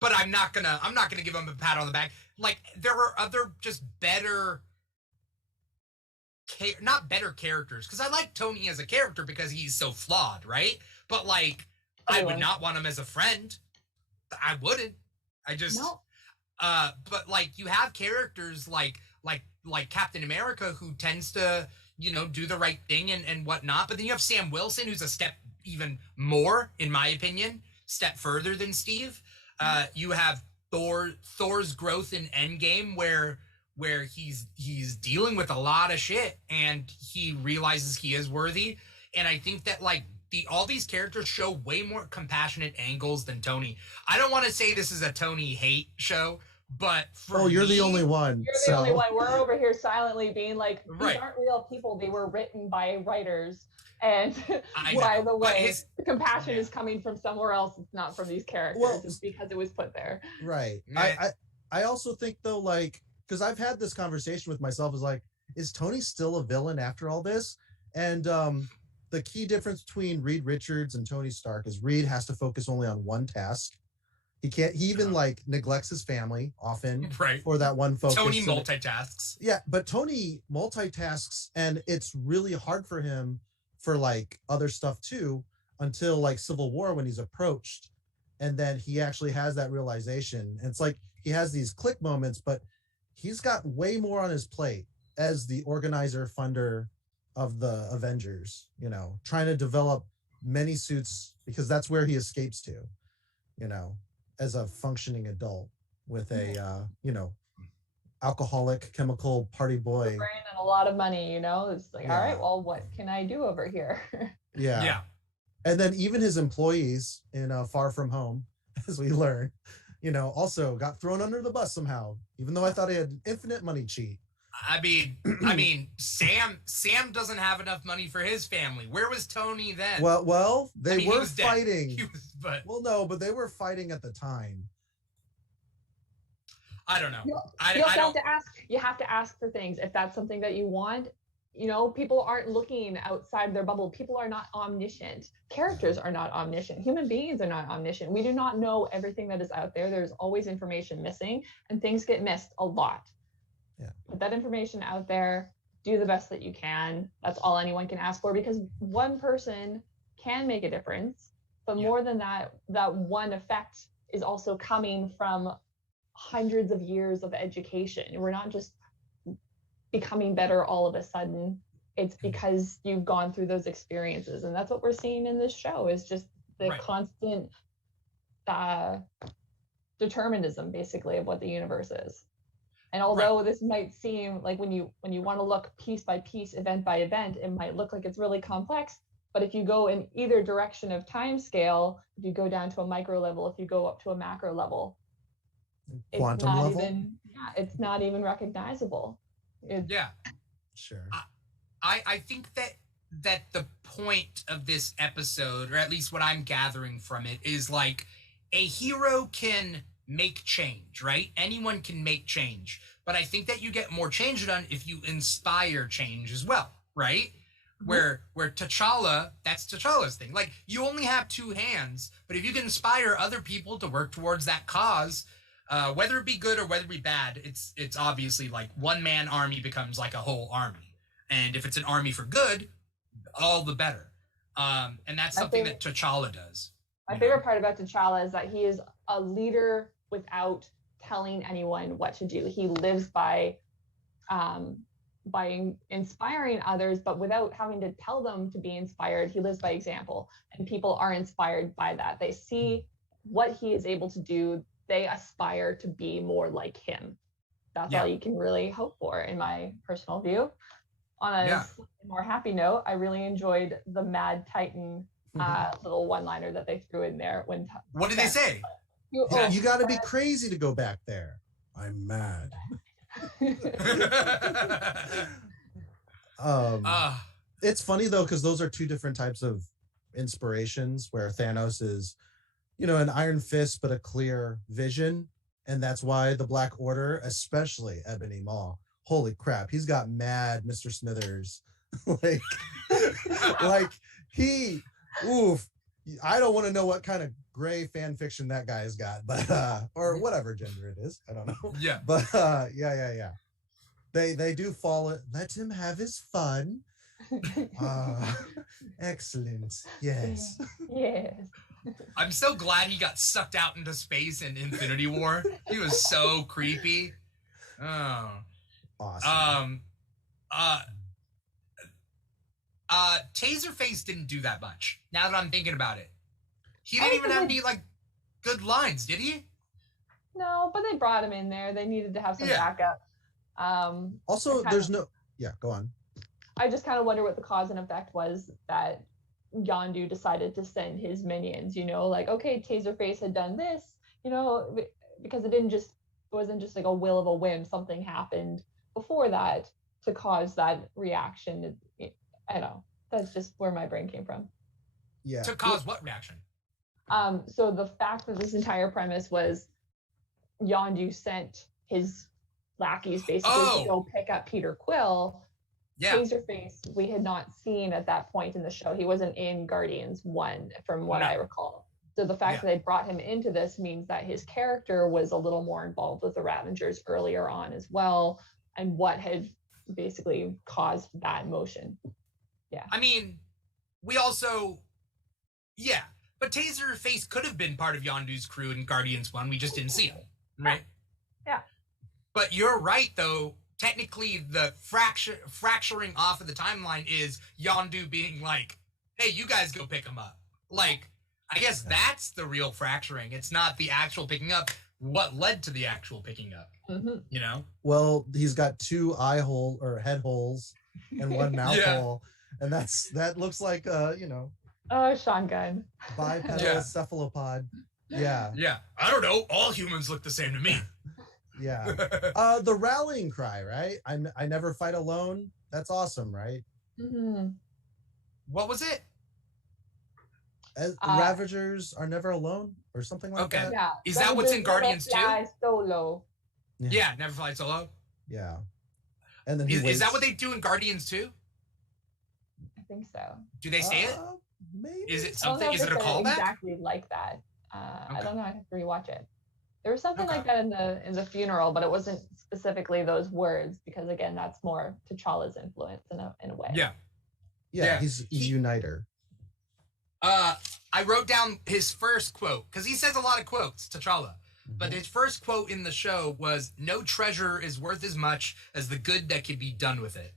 But I'm not gonna give him a pat on the back. Like, there are other just better, not better characters, because I like Tony as a character because he's so flawed, right? But like, I would not want him as a friend. I wouldn't. I just No. but like you have characters like Captain America who tends to, you know, do the right thing and whatnot. But then you have Sam Wilson, who's a step even more, in my opinion, step further than Steve. You have Thor's growth in Endgame where he's dealing with a lot of shit and he realizes he is worthy. And I think that like all these characters show way more compassionate angles than Tony. I don't want to say this is a Tony hate show, but you're the only one. You're the only one. We're over here silently being like, these Right. aren't real people. They were written by writers. And I by know, the way, his- the compassion is coming from somewhere else. It's not from these characters. Well, it's because it was put there. Right. Yeah. I also think though, like, because I've had this conversation with myself, is like, is Tony still a villain after all this? And the key difference between Reed Richards and Tony Stark is Reed has to focus only on one task. He even like neglects his family often Right. for that one focus. Tony And- multitasks. Yeah, but Tony multitasks, and it's really hard for him for like other stuff too, until like Civil War when he's approached, and then he actually has that realization. And it's like he has these click moments, but he's got way more on his plate as the organizer, funder of the Avengers, you know, trying to develop many suits because that's where he escapes to, you know, as a functioning adult with a, you know, alcoholic, chemical party boy. Brain and a lot of money, you know? It's like, Yeah. all right, well, what can I do over here? Yeah. And then even his employees in Far From Home, as we learn, you know, also got thrown under the bus somehow, even though I thought he had infinite money cheat. I mean, Sam doesn't have enough money for his family. Where was Tony then? Well, I they mean, he were was dead. fighting. He was, but Well, no, but they were fighting at the time. I don't know. You I also don't. you have to ask for things if that's something that you want. You know, people aren't looking outside their bubble. People are not omniscient. Characters are not omniscient. Human beings are not omniscient. We do not know everything that is out there. There's always information missing, and things get missed a lot. Yeah. Put that information out there. Do the best that you can. That's all anyone can ask for, because one person can make a difference. But more than that, that one effect is also coming from hundreds of years of education. We're not just becoming better all of a sudden. It's because you've gone through those experiences, and that's what we're seeing in this show, is just the constant determinism basically of what the universe is. And although this might seem like when you want to look piece by piece, event by event, it might look like it's really complex. But if you go in either direction of time scale, if you go down to a micro level, if you go up to a macro level, Quantum it's not level? even it's not even recognizable. Sure. I think that the point of this episode, or at least what I'm gathering from it, is like a hero can make change, right? Anyone can make change. But I think that you get more change done if you inspire change as well, right? Where T'Challa, that's T'Challa's thing. Like, you only have two hands, but if you can inspire other people to work towards that cause, whether it be good or whether it be bad, it's obviously like one man army becomes like a whole army. And if it's an army for good, all the better. And that's something that T'Challa does. My favorite part about T'Challa is that he is a leader without telling anyone what to do. He lives by inspiring others, but without having to tell them to be inspired. He lives by example, and people are inspired by that. They see what he is able to do. They aspire to be more like him. That's all you can really hope for, in my personal view. On a more happy note, I really enjoyed the Mad Titan little one-liner that they threw in there. What did they say? You got to be crazy to go back there. I'm mad. It's funny though, because those are two different types of inspirations, where Thanos is, you know, an iron fist but a clear vision, and that's why the Black Order, especially Ebony Maw, holy crap, he's got mad Mr. Smithers. like he, oof. I don't want to know what kind of gray fan fiction that guy's got, but or whatever gender it is, I don't know. Yeah. But yeah. They do fall it. Let him have his fun. Excellent. Yes. Yes. I'm so glad he got sucked out into space in Infinity War. He was so creepy. Oh. Awesome. Taserface didn't do that much. Now that I'm thinking about it, he didn't even have any like good lines, did he? No, but they brought him in there. They needed to have some backup. Also, there's no. Yeah, go on. I just kind of wonder what the cause and effect was that Yondu decided to send his minions. You know, like okay, Taserface had done this. You know, because it wasn't just like a will of a whim. Something happened before that to cause that reaction. I don't know. That's just where my brain came from. Yeah. To cause what reaction? So the fact that this entire premise was Yondu sent his lackeys basically to go pick up Peter Quill. Yeah. Taserface, we had not seen at that point in the show. He wasn't in Guardians 1, from what I recall. So the fact that they brought him into this means that his character was a little more involved with the Ravengers earlier on as well, and what had basically caused that motion. Yeah. I mean, we also, but Taserface could have been part of Yondu's crew in Guardians 1. We just didn't see him, right? Yeah. But you're right, though. Technically, the fracturing off of the timeline is Yondu being like, hey, you guys go pick him up. Like, I guess that's the real fracturing. It's not the actual picking up. What led to the actual picking up, you know? Well, he's got 2 eye hole or head holes and 1 mouth hole. And that looks like, you know. Oh, Sean Gunn. Bipedal cephalopod. Yeah. Yeah. I don't know. All humans look the same to me. Yeah. The rallying cry, right? I never fight alone. That's awesome, right? Mm-hmm. What was it? Ravagers are never alone, or something like that. Yeah. Is that what's in Guardians 2? Solo. Yeah, never fly solo. Yeah. And then is that what they do in Guardians 2? I think so. Do they say it? Maybe. Is it something? Is it a callback? Exactly like that. I don't know. I have to rewatch it. There was something like that in the funeral, but it wasn't specifically those words because again, that's more T'Challa's influence in a way. Yeah. He's a uniter. I wrote down his first quote because he says a lot of quotes, T'Challa. But his first quote in the show was, "No treasure is worth as much as the good that can be done with it."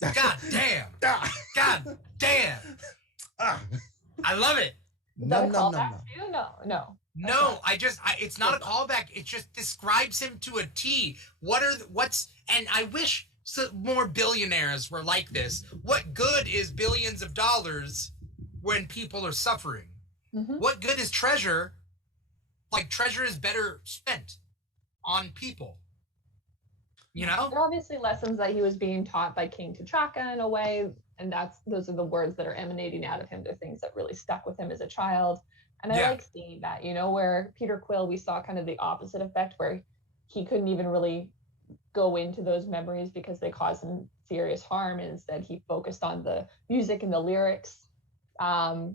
God damn! God damn! I love it. No. No, it's not a callback. It just describes him to a T. And I wish more billionaires were like this. What good is billions of dollars when people are suffering? What good is treasure? Like, treasure is better spent on people. You know? They're obviously lessons that he was being taught by King T'Chaka in a way, and those are the words that are emanating out of him. They're things that really stuck with him as a child. And I like seeing that, you know, where Peter Quill, we saw kind of the opposite effect where he couldn't even really go into those memories because they caused him serious harm. And instead he focused on the music and the lyrics of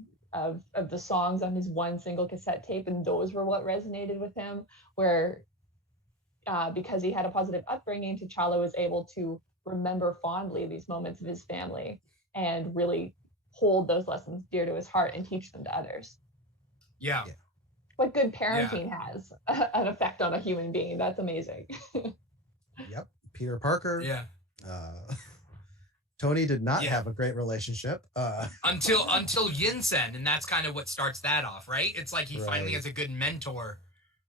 the songs on his one single cassette tape. And those were what resonated with him, where because he had a positive upbringing, T'Challa was able to remember fondly these moments of his family and really hold those lessons dear to his heart and teach them to others. Yeah. What good parenting has an effect on a human being. That's amazing. Yep. Peter Parker. Yeah. Tony did not have a great relationship. Until Yinsen, and that's kind of what starts that off, right? It's like he finally has a good mentor,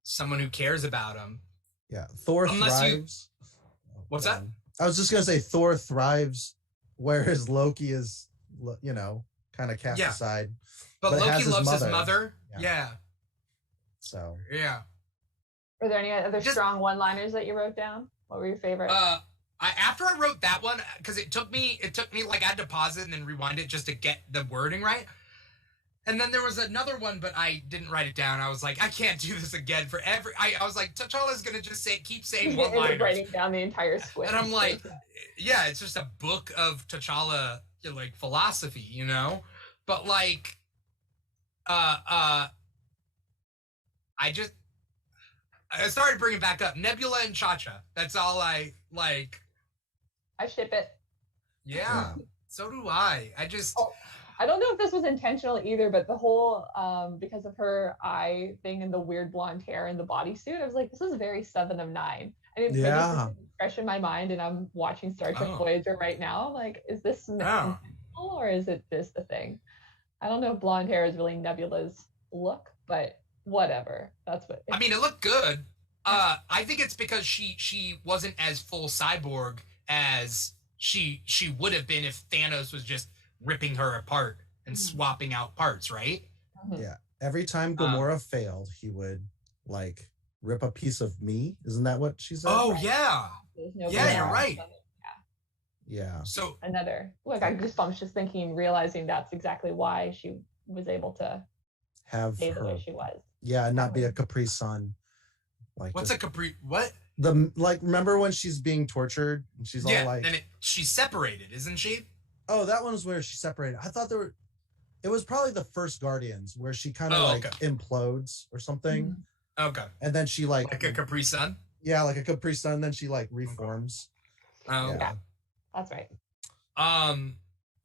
someone who cares about him. Yeah. Thor thrives. What's that? I was just going to say Thor thrives, whereas Loki is, you know, kind of cast aside. But Loki loves his mother. Yeah. So. Yeah. Were there any other strong one-liners that you wrote down? What were your favorite? After I wrote that one, because it took me like I had to pause it and then rewind it just to get the wording right. And then there was another one, but I didn't write it down. I was like, I can't do this again for every. I was like, T'Challa's gonna just keep saying one-liners. Writing down the entire script. And I'm like, yeah, it's just a book of T'Challa, like philosophy, you know. But like, I started bringing back up Nebula and Cha-Cha. That's all I like. I ship it. Yeah, so do I. I don't know if this was intentional either, but the whole because of her eye thing and the weird blonde hair and the bodysuit, I was like, this is very 7 of 9. And it maybe it's just fresh in my mind, and I'm watching Star Trek Voyager right now. I'm like, is this intentional or is it just a thing? I don't know if blonde hair is really Nebula's look, but whatever. That's what I mean, it looked good. I think it's because she wasn't as full cyborg as she would have been if Thanos was just ripping her apart and swapping out parts, right? Yeah. Every time Gamora failed, he would like rip a piece of me. Isn't that what she said? Oh yeah. Yeah, you're right. Yeah. So another look, I goosebumps just thinking, realizing that's exactly why she was able to have the way she was. Yeah, not be a Capri Sun. Like what's a Capri? What? The like, remember when she's being tortured and she's all like, and she's separated, isn't she? Oh, that one's where she separated. I thought it was probably the first Guardians where she kind of implodes or something. Okay. And then she like a Capri Sun? Yeah, like a Capri Sun, and then she like reforms. Yeah. That's right.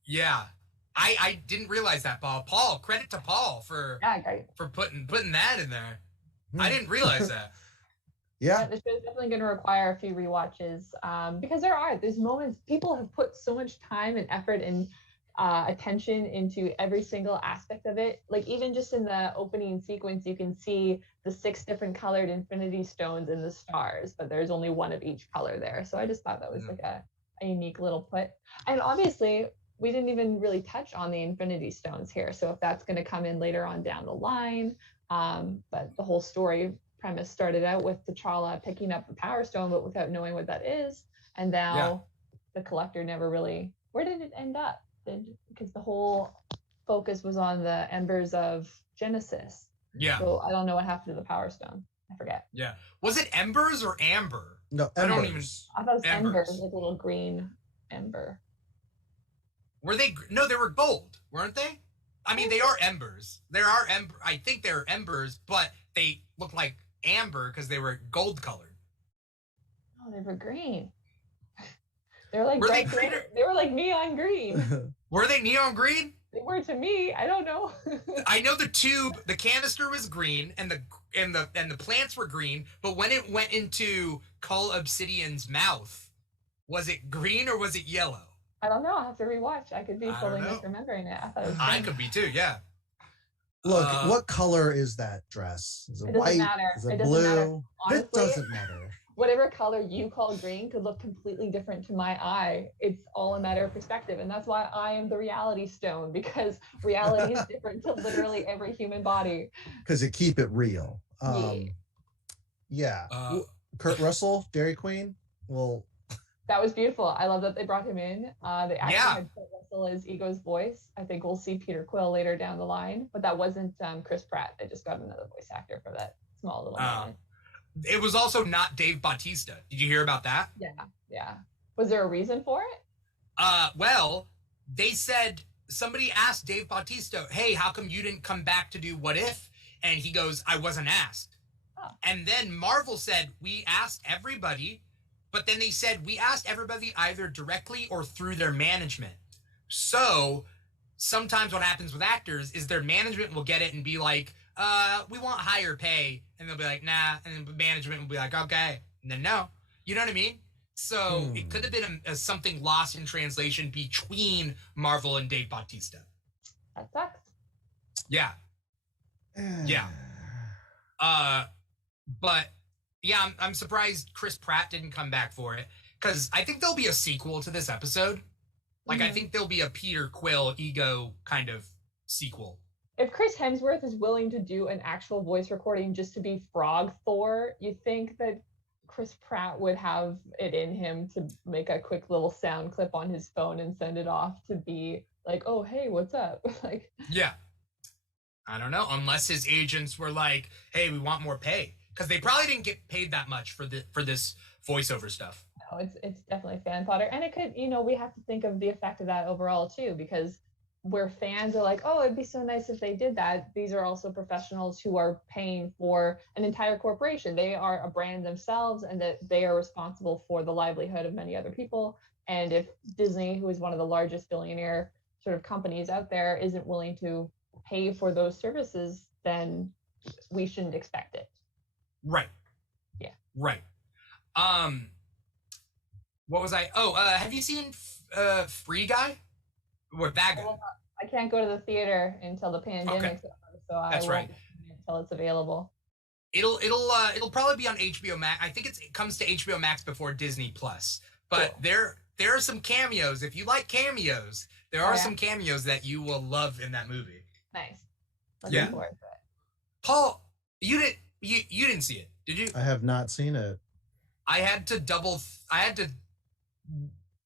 Yeah. I didn't realize that, Paul. Paul, credit to Paul for putting that in there. I didn't realize that. Yeah. The show's definitely going to require a few rewatches because there's moments people have put so much time and effort and attention into every single aspect of it. Like even just in the opening sequence, you can see the 6 different colored Infinity Stones in the stars, but there's only one of each color there. So I just thought that was like a unique little put. And obviously, we didn't even really touch on the Infinity Stones here. So if that's going to come in later on down the line, but the whole story premise started out with T'Challa picking up the Power Stone, but without knowing what that is. And now the Collector never really, where did it end up? Because the whole focus was on the Embers of Genesis. Yeah. So I don't know what happened to the Power Stone. I forget. Yeah. Was it Embers or Amber? No, Embers. I don't even. I thought it was Embers, like a little green ember. Were they? No, they were gold, weren't they? I mean, they are embers. There are ember. I think they're embers, but they look like amber because they were gold colored. Oh, they were green. They're like bright green. They were like neon green. Were they neon green? They were to me. I don't know. I know the tube, the canister was green, and the plants were green. But when it went into Cull Obsidian's mouth, was it green or was it yellow? I don't know. I'll have to rewatch. I could be fully misremembering it. I thought it was I could be too, yeah. Look, what color is that dress? Is it white? Is it blue? Honestly, it doesn't matter. Whatever color you call green could look completely different to my eye. It's all a matter of perspective. And that's why I am the reality stone, because reality is different to literally every human body. Because you keep it real. Yeah. Kurt Russell, Dairy Queen. Well, that was beautiful. I love that they brought him in. They actually had Kurt Russell as Ego's voice. I think we'll see Peter Quill later down the line, but that wasn't Chris Pratt. They just got another voice actor for that small little moment. It was also not Dave Bautista. Did you hear about that? Yeah. Was there a reason for it? Well, they said somebody asked Dave Bautista, "Hey, how come you didn't come back to do What If?" And he goes, "I wasn't asked." Oh. And then Marvel said, "We asked everybody." But then they said, we asked everybody either directly or through their management. So sometimes what happens with actors is their management will get it and be like, we want higher pay. And they'll be like, nah. And then management will be like, okay. And then no. You know what I mean? So it could have been something lost in translation between Marvel and Dave Bautista. That sucks. Yeah. Yeah. But... yeah, I'm surprised Chris Pratt didn't come back for it, because I think there'll be a sequel to this episode. Like, I think there'll be a Peter Quill Ego kind of sequel. If Chris Hemsworth is willing to do an actual voice recording just to be Frog Thor, you think that Chris Pratt would have it in him to make a quick little sound clip on his phone and send it off to be like, oh, hey, what's up? Like, yeah. I don't know, unless his agents were like, hey, we want more pay. Because they probably didn't get paid that much for this voiceover stuff. No, it's definitely fan fodder. And it could, we have to think of the effect of that overall too, because where fans are like, oh, it'd be so nice if they did that. These are also professionals who are paying for an entire corporation. They are a brand themselves, and that they are responsible for the livelihood of many other people. And if Disney, who is one of the largest billionaire sort of companies out there isn't willing to pay for those services, then we shouldn't expect it. Right. Yeah. Right. What was I? Have you seen Free Guy? Or Bad Guy? I can't go to the theater until the pandemic's over, so I won't until it's available. It'll probably be on HBO Max. I think it comes to HBO Max before Disney Plus. But there are some cameos. If you like cameos, there are some cameos that you will love in that movie. Nice. Looking forward to it. Paul, you didn't see it, did you? I have not seen it. I had to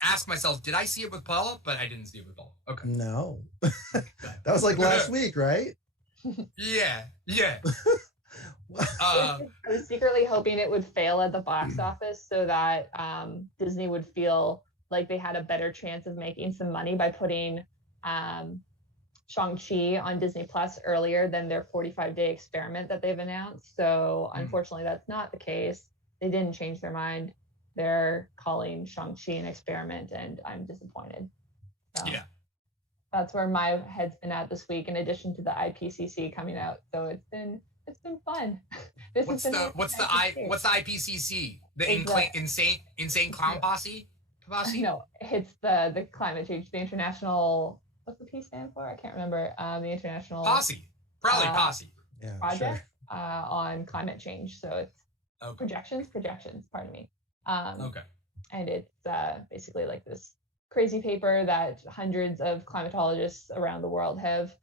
ask myself, did I see it with Paula? But I didn't see it with Paula. Okay. No. That was like last week, right? Yeah. I was secretly hoping it would fail at the box office so that Disney would feel like they had a better chance of making some money by putting Shang-Chi on Disney Plus earlier than their 45-day experiment that they've announced. So unfortunately, that's not the case. They didn't change their mind. They're calling Shang-Chi an experiment, and I'm disappointed. So that's where my head's been at this week, in addition to the IPCC coming out. So it's been fun. What's the IPCC? The insane clown posse? No, it's the climate change, the international. What's the P stand for? I can't remember. The international posse, probably posse. Yeah, project on climate change. So it's projections. Pardon me. And it's basically like this crazy paper that hundreds of climatologists around the world have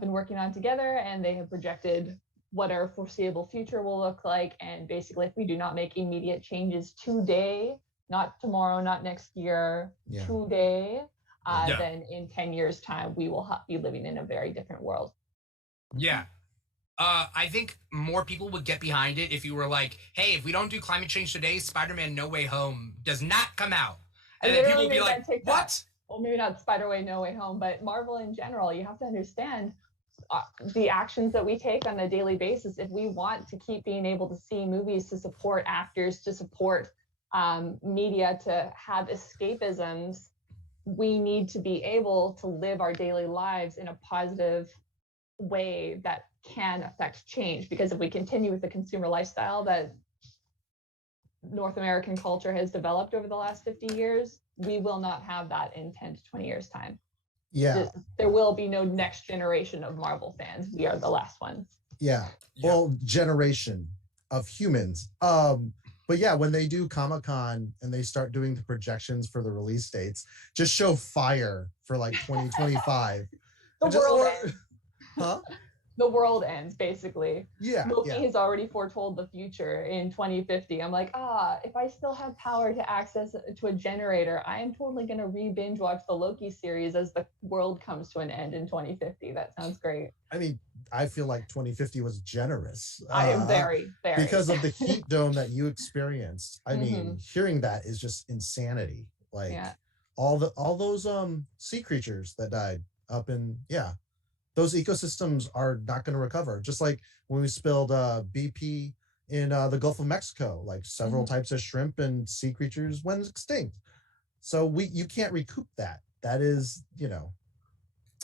been working on together, and they have projected what our foreseeable future will look like. And basically, if we do not make immediate changes today, not tomorrow, not next year, today, then in 10 years' time, we will be living in a very different world. Yeah. I think more people would get behind it if you were like, hey, if we don't do climate change today, Spider-Man No Way Home does not come out. And then people would be like, what? Well, maybe not Spider-Man No Way Home, but Marvel in general. You have to understand the actions that we take on a daily basis. If we want to keep being able to see movies, to support actors, to support media, to have escapisms, we need to be able to live our daily lives in a positive way that can affect change. Because if we continue with the consumer lifestyle that North American culture has developed over the last 50 years, we will not have that in 10 to 20 years' time. Yeah. There will be no next generation of Marvel fans. We are the last ones. Yeah. Well, generation of humans. But yeah, when they do Comic-Con and they start doing the projections for the release dates, just show fire for like 2025. The world ends, basically. Yeah. Loki has already foretold the future in 2050. I'm like, if I still have power to access to a generator, I am totally going to binge watch the Loki series as the world comes to an end in 2050. That sounds great. I mean, I feel like 2050 was generous. I am very. Because of the heat dome that you experienced. I mean, hearing that is just insanity. Like all those sea creatures that died up in, those ecosystems are not going to recover. Just like when we spilled BP in the Gulf of Mexico, like several types of shrimp and sea creatures went extinct. So you can't recoup that. That is,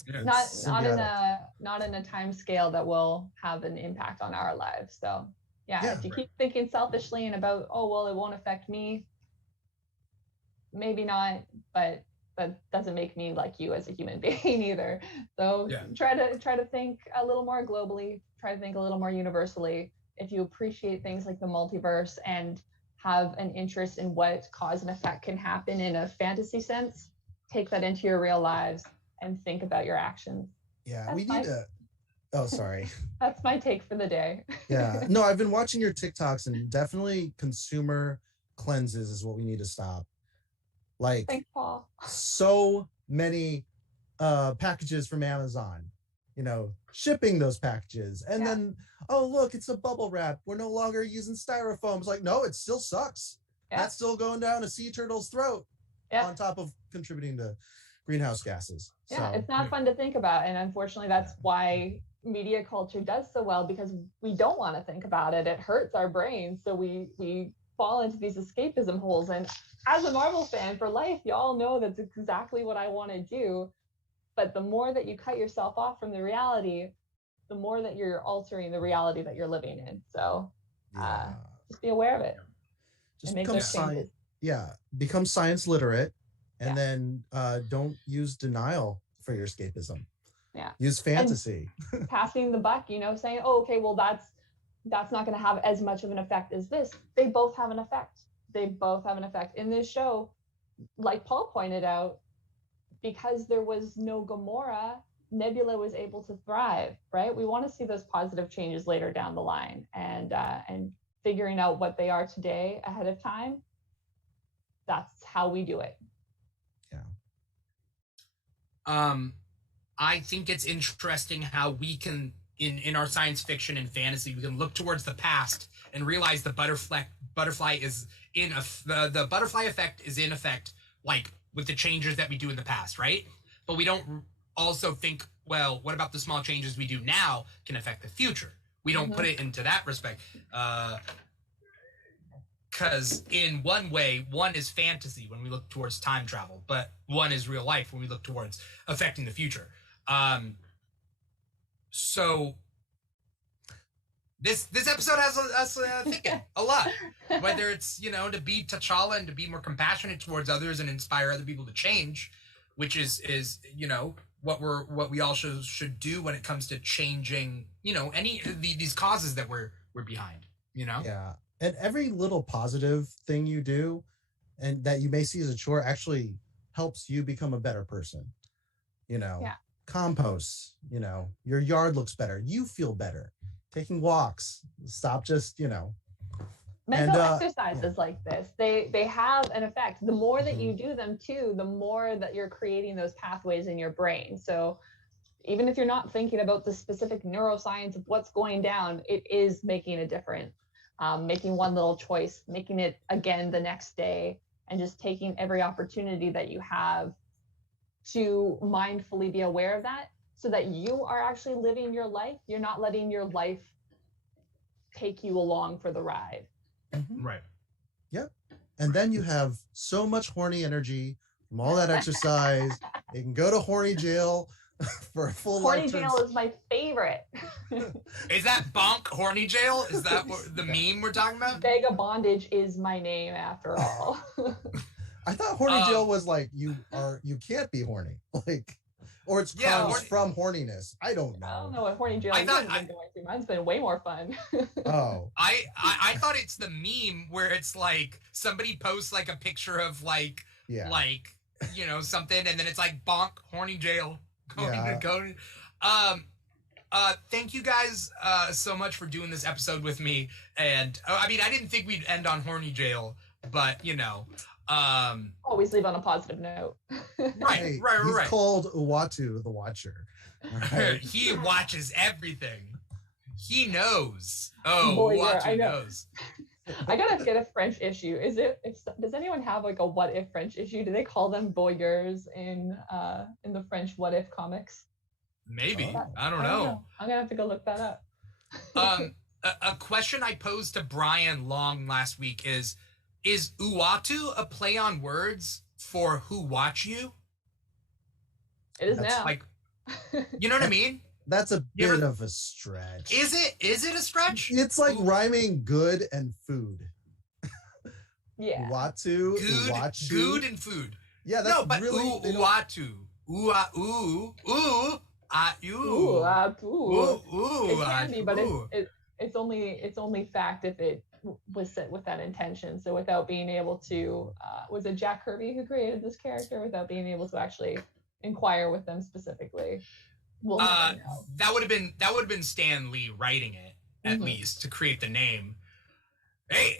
not in a time scale that will have an impact on our lives. So if you keep thinking selfishly and about, it won't affect me, maybe not, but that doesn't make me like you as a human being either. So try to think a little more globally, try to think a little more universally. If you appreciate things like the multiverse and have an interest in what cause and effect can happen in a fantasy sense, take that into your real lives and think about your actions. Yeah, we need to. Oh, sorry. That's my take for the day. Yeah. No, I've been watching your TikToks, and definitely consumer cleanses is what we need to stop. Like, thanks, Paul. So many packages from Amazon, shipping those packages. And then, look, it's a bubble wrap. We're no longer using styrofoam. It's like, no, it still sucks. That's still going down a sea turtle's throat on top of contributing to greenhouse gases. Yeah, it's not fun to think about. And unfortunately, that's why media culture does so well, because we don't want to think about it. It hurts our brains. So we fall into these escapism holes. And as a Marvel fan for life, y'all know that's exactly what I want to do. But the more that you cut yourself off from the reality, the more that you're altering the reality that you're living in. So just be aware of it. Just and make become those changes. become science literate, and then don't use denial for your escapism. Yeah. Use fantasy. And passing the buck, saying, oh, okay, well, that's not going to have as much of an effect as this. They both have an effect. In this show, like Paul pointed out, because there was no Gamora, Nebula was able to thrive, right? We want to see those positive changes later down the line, and figuring out what they are today ahead of time. That's how we do it. I think it's interesting how we can, in our science fiction and fantasy, we can look towards the past and realize the butterfly is the butterfly effect is in effect, like with the changes that we do in the past, right? But we don't also think, well, what about the small changes we do now can affect the future? We don't put it into that respect. Because in one way, one is fantasy when we look towards time travel, but one is real life when we look towards affecting the future. So this episode has us thinking a lot, whether it's, to be T'Challa and to be more compassionate towards others and inspire other people to change, which is what we all should do when it comes to changing, any of these causes that we're behind, Yeah. And every little positive thing you do and that you may see as a chore actually helps you become a better person. Compost, your yard looks better. You feel better. Taking walks. Stop just, Mental exercises like this, they have an effect. The more that you do them too, the more that you're creating those pathways in your brain. So even if you're not thinking about the specific neuroscience of what's going down, it is making a difference. Making one little choice, making it again the next day, and just taking every opportunity that you have to mindfully be aware of that, so that you are actually living your life. You're not letting your life take you along for the ride. Right. Yep. And then you have so much horny energy from all that exercise. You can go to horny jail for a full Horny life. jail is my favorite. Is that bonk horny jail? Is that the meme we're talking about? Vega bondage is my name after all. I thought horny jail was like you can't be horny, or it's comes from horniness. I don't know. I don't know what horny jail has been going through. Mine's been way more fun. Oh. I thought it's the meme where it's like somebody posts like a picture of something, and then it's like bonk horny jail. Thank you guys so much for doing this episode with me. And I didn't think we'd end on horny jail, but always leave on a positive note. Right. He's called Uatu the Watcher. Right? He watches everything. He knows. Uatu knows. I gotta get a French issue. Does anyone have like a what if French issue? Do they call them voyeurs in the French what if comics? Maybe. I don't know. I'm gonna have to go look that up. A question I posed to Brian Long last week is Uatu a play on words for who watch you? It is now. Like, you know what I mean? That's a bit of a stretch. Is it? Is it a stretch? It's like rhyming good and food. Yeah. Uatu, Uatu. Good and food. Yeah, that's really... Uatu. Uatu. It can be, but it's only fact if it was set with that intention. So without being able to, was it Jack Kirby who created this character? Without being able to actually inquire with them specifically. We'll never know. That would have been Stan Lee writing it at least to create the name. Hey,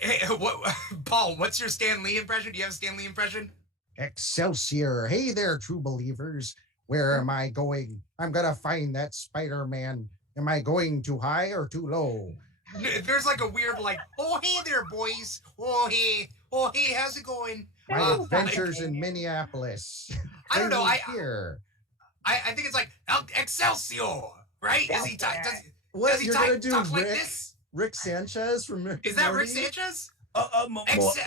Paul, what's your Stan Lee impression? Do you have a Stan Lee impression? Excelsior! Hey there, true believers. Where am I going? I'm gonna find that Spider-Man. Am I going too high or too low? There's like a weird oh hey there, boys. Oh hey, how's it going? My adventures in Minneapolis. I don't know. I think it's like Excelsior, right? Is he talk Rick, like this? Rick Sanchez from Rick Is that Rick Sanchez?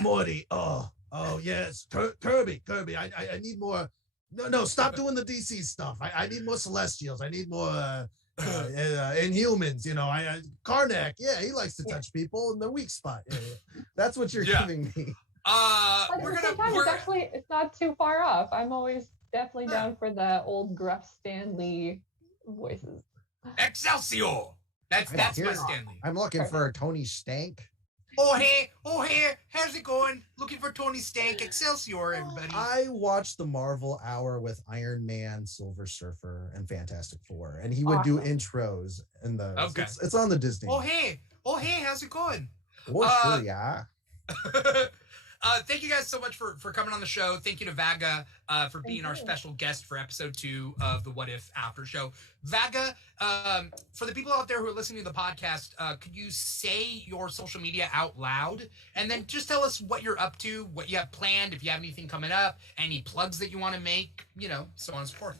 Morty. Oh yes, Kirby. I need more No, stop doing the DC stuff. I need more Celestials. I need more Inhumans. Karnak. Yeah, he likes to touch people in the weak spot. Yeah. That's what you're giving me. It's not too far off. I'm always definitely down for the old gruff Stanley voices. Excelsior. That's my Stanley. I'm looking for a Tony Stank. Oh hey, how's it going? Looking for Tony Stank, Excelsior, everybody. I watched the Marvel Hour with Iron Man, Silver Surfer, and Fantastic Four, and he would do intros in the. Okay. It's on the Disney. Oh hey, how's it going? Oh sure, yeah. Thank you guys so much for coming on the show. Thank you to Vaga for being our special guest for episode 2 of the What If After Show. Vaga, for the people out there who are listening to the podcast, could you say your social media out loud? And then just tell us what you're up to, what you have planned, if you have anything coming up, any plugs that you want to make, so on and so forth.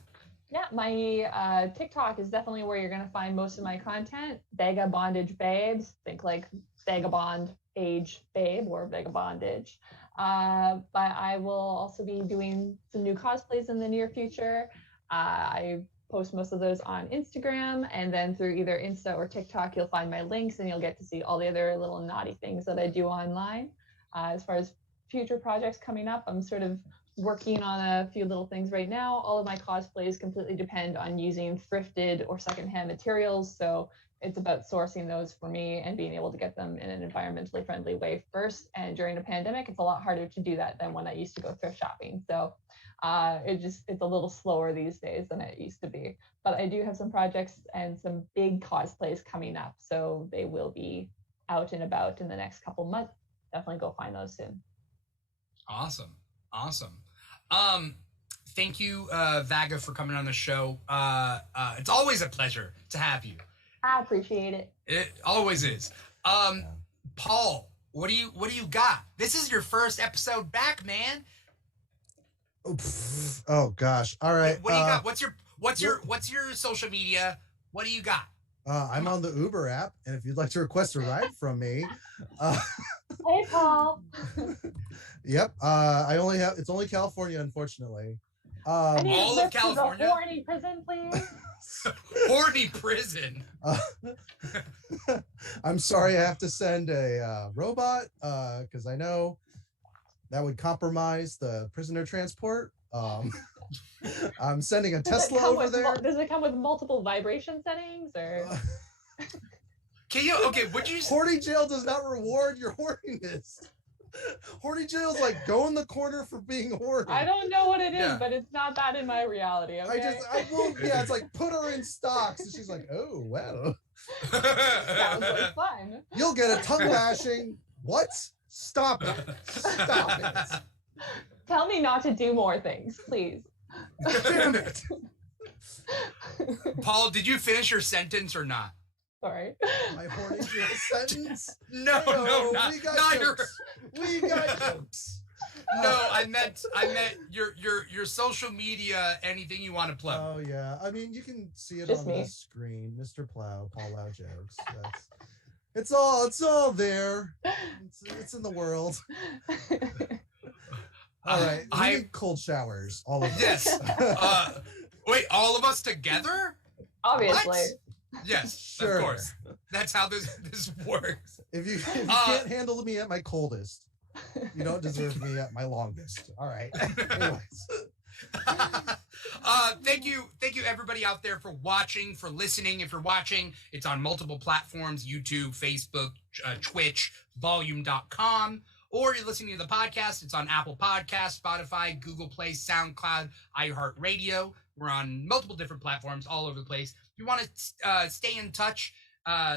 Yeah, my TikTok is definitely where you're going to find most of my content. Vega Bondage Babes. Think like Vagabond age babe or Vagabondage. But I will also be doing some new cosplays in the near future. I post most of those on Instagram, and then through either Insta or TikTok, you'll find my links and you'll get to see all the other little naughty things that I do online. As far as future projects coming up, I'm sort of working on a few little things right now. All of my cosplays completely depend on using thrifted or secondhand materials. So it's about sourcing those for me and being able to get them in an environmentally friendly way first. And during a pandemic, it's a lot harder to do that than when I used to go thrift shopping. So it's a little slower these days than it used to be. But I do have some projects and some big cosplays coming up. So they will be out and about in the next couple months. Definitely go find those soon. Awesome. Thank you, Vaga, for coming on the show. It's always a pleasure to have you. I appreciate it. It always is. Paul, what do you got? This is your first episode back, man. Oh gosh. All right. What do you got? What's your social media? What do you got? I'm on the Uber app, and if you'd like to request a ride from me, hey Paul. Yep. It's only California, unfortunately. I need all of California. Horny prison, please. Horny prison. I'm sorry, I have to send a robot because I know that would compromise the prisoner transport. I'm sending a Tesla over there. Does it come with multiple vibration settings or? Would you? Horny jail does not reward your horniness. Horny jail's like go in the corner for being horny. I don't know what it is, but it's not that in my reality. Okay? It's like put her in stocks, and she's like, oh well. Sounds like fun. You'll get a tongue lashing. What? Stop it! Stop it! Tell me not to do more things, please. Damn it! Paul, did you finish your sentence or not? Sorry. My horny jail sentence? No, not jokes. We got jokes. No, I meant your social media, anything you want to plug. Oh yeah. I mean, you can see it Just on the screen. Mr. Plow, Paul Lau jokes. It's all there. It's in the world. All right. We need cold showers. All of us. Yes. Wait, all of us together? Obviously. What? Yes, sure. Of course. That's how this works. If you can't handle me at my coldest, you don't deserve me at my longest. All right. Anyways. Thank you everybody out there for watching, for listening. If you're watching, it's on multiple platforms: YouTube, Facebook, Twitch, volume.com. Or you're listening to the podcast, it's on Apple Podcasts, Spotify, Google Play, SoundCloud, iHeartRadio. We're on multiple different platforms all over the place. If you want to stay in touch,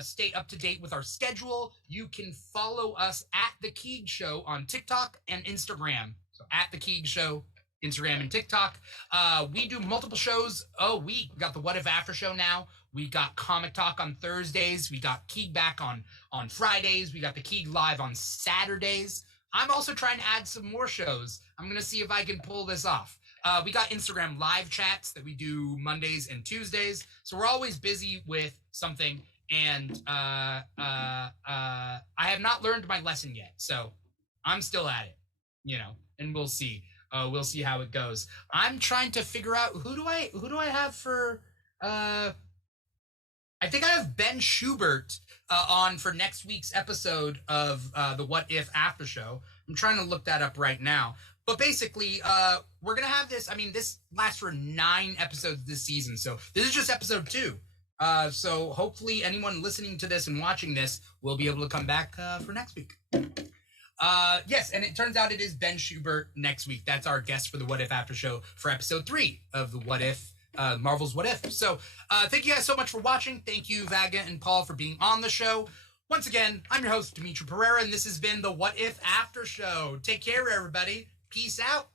stay up to date with our schedule, you can follow us at The Keeg Show on TikTok and Instagram. So at The Keeg Show, Instagram and TikTok. We do multiple shows a week. We got the What If After Show now. We got Comic Talk on Thursdays. We got Keeg Back on Fridays. We got the Keeg Live on Saturdays. I'm also trying to add some more shows. I'm going to see if I can pull this off. We got Instagram live chats that we do Mondays and Tuesdays. So we're always busy with something. And I have not learned my lesson yet. So I'm still at it, and we'll see. We'll see how it goes. I'm trying to figure out who do I have for I think I have Ben Schubert on for next week's episode of the What If After Show. I'm trying to look that up right now. But basically, we're going to have this. I mean, this lasts for 9 episodes this season. So this is just episode 2. So hopefully anyone listening to this and watching this will be able to come back for next week. Yes, and it turns out it is Ben Schubert next week. That's our guest for the What If After Show for episode 3 of the What If. Marvel's What If. So thank you guys so much for watching. Thank you, Vaga and Paul, for being on the show. Once again, I'm your host, Dimitri Pereira, and this has been the What If After Show. Take care, everybody. Peace out.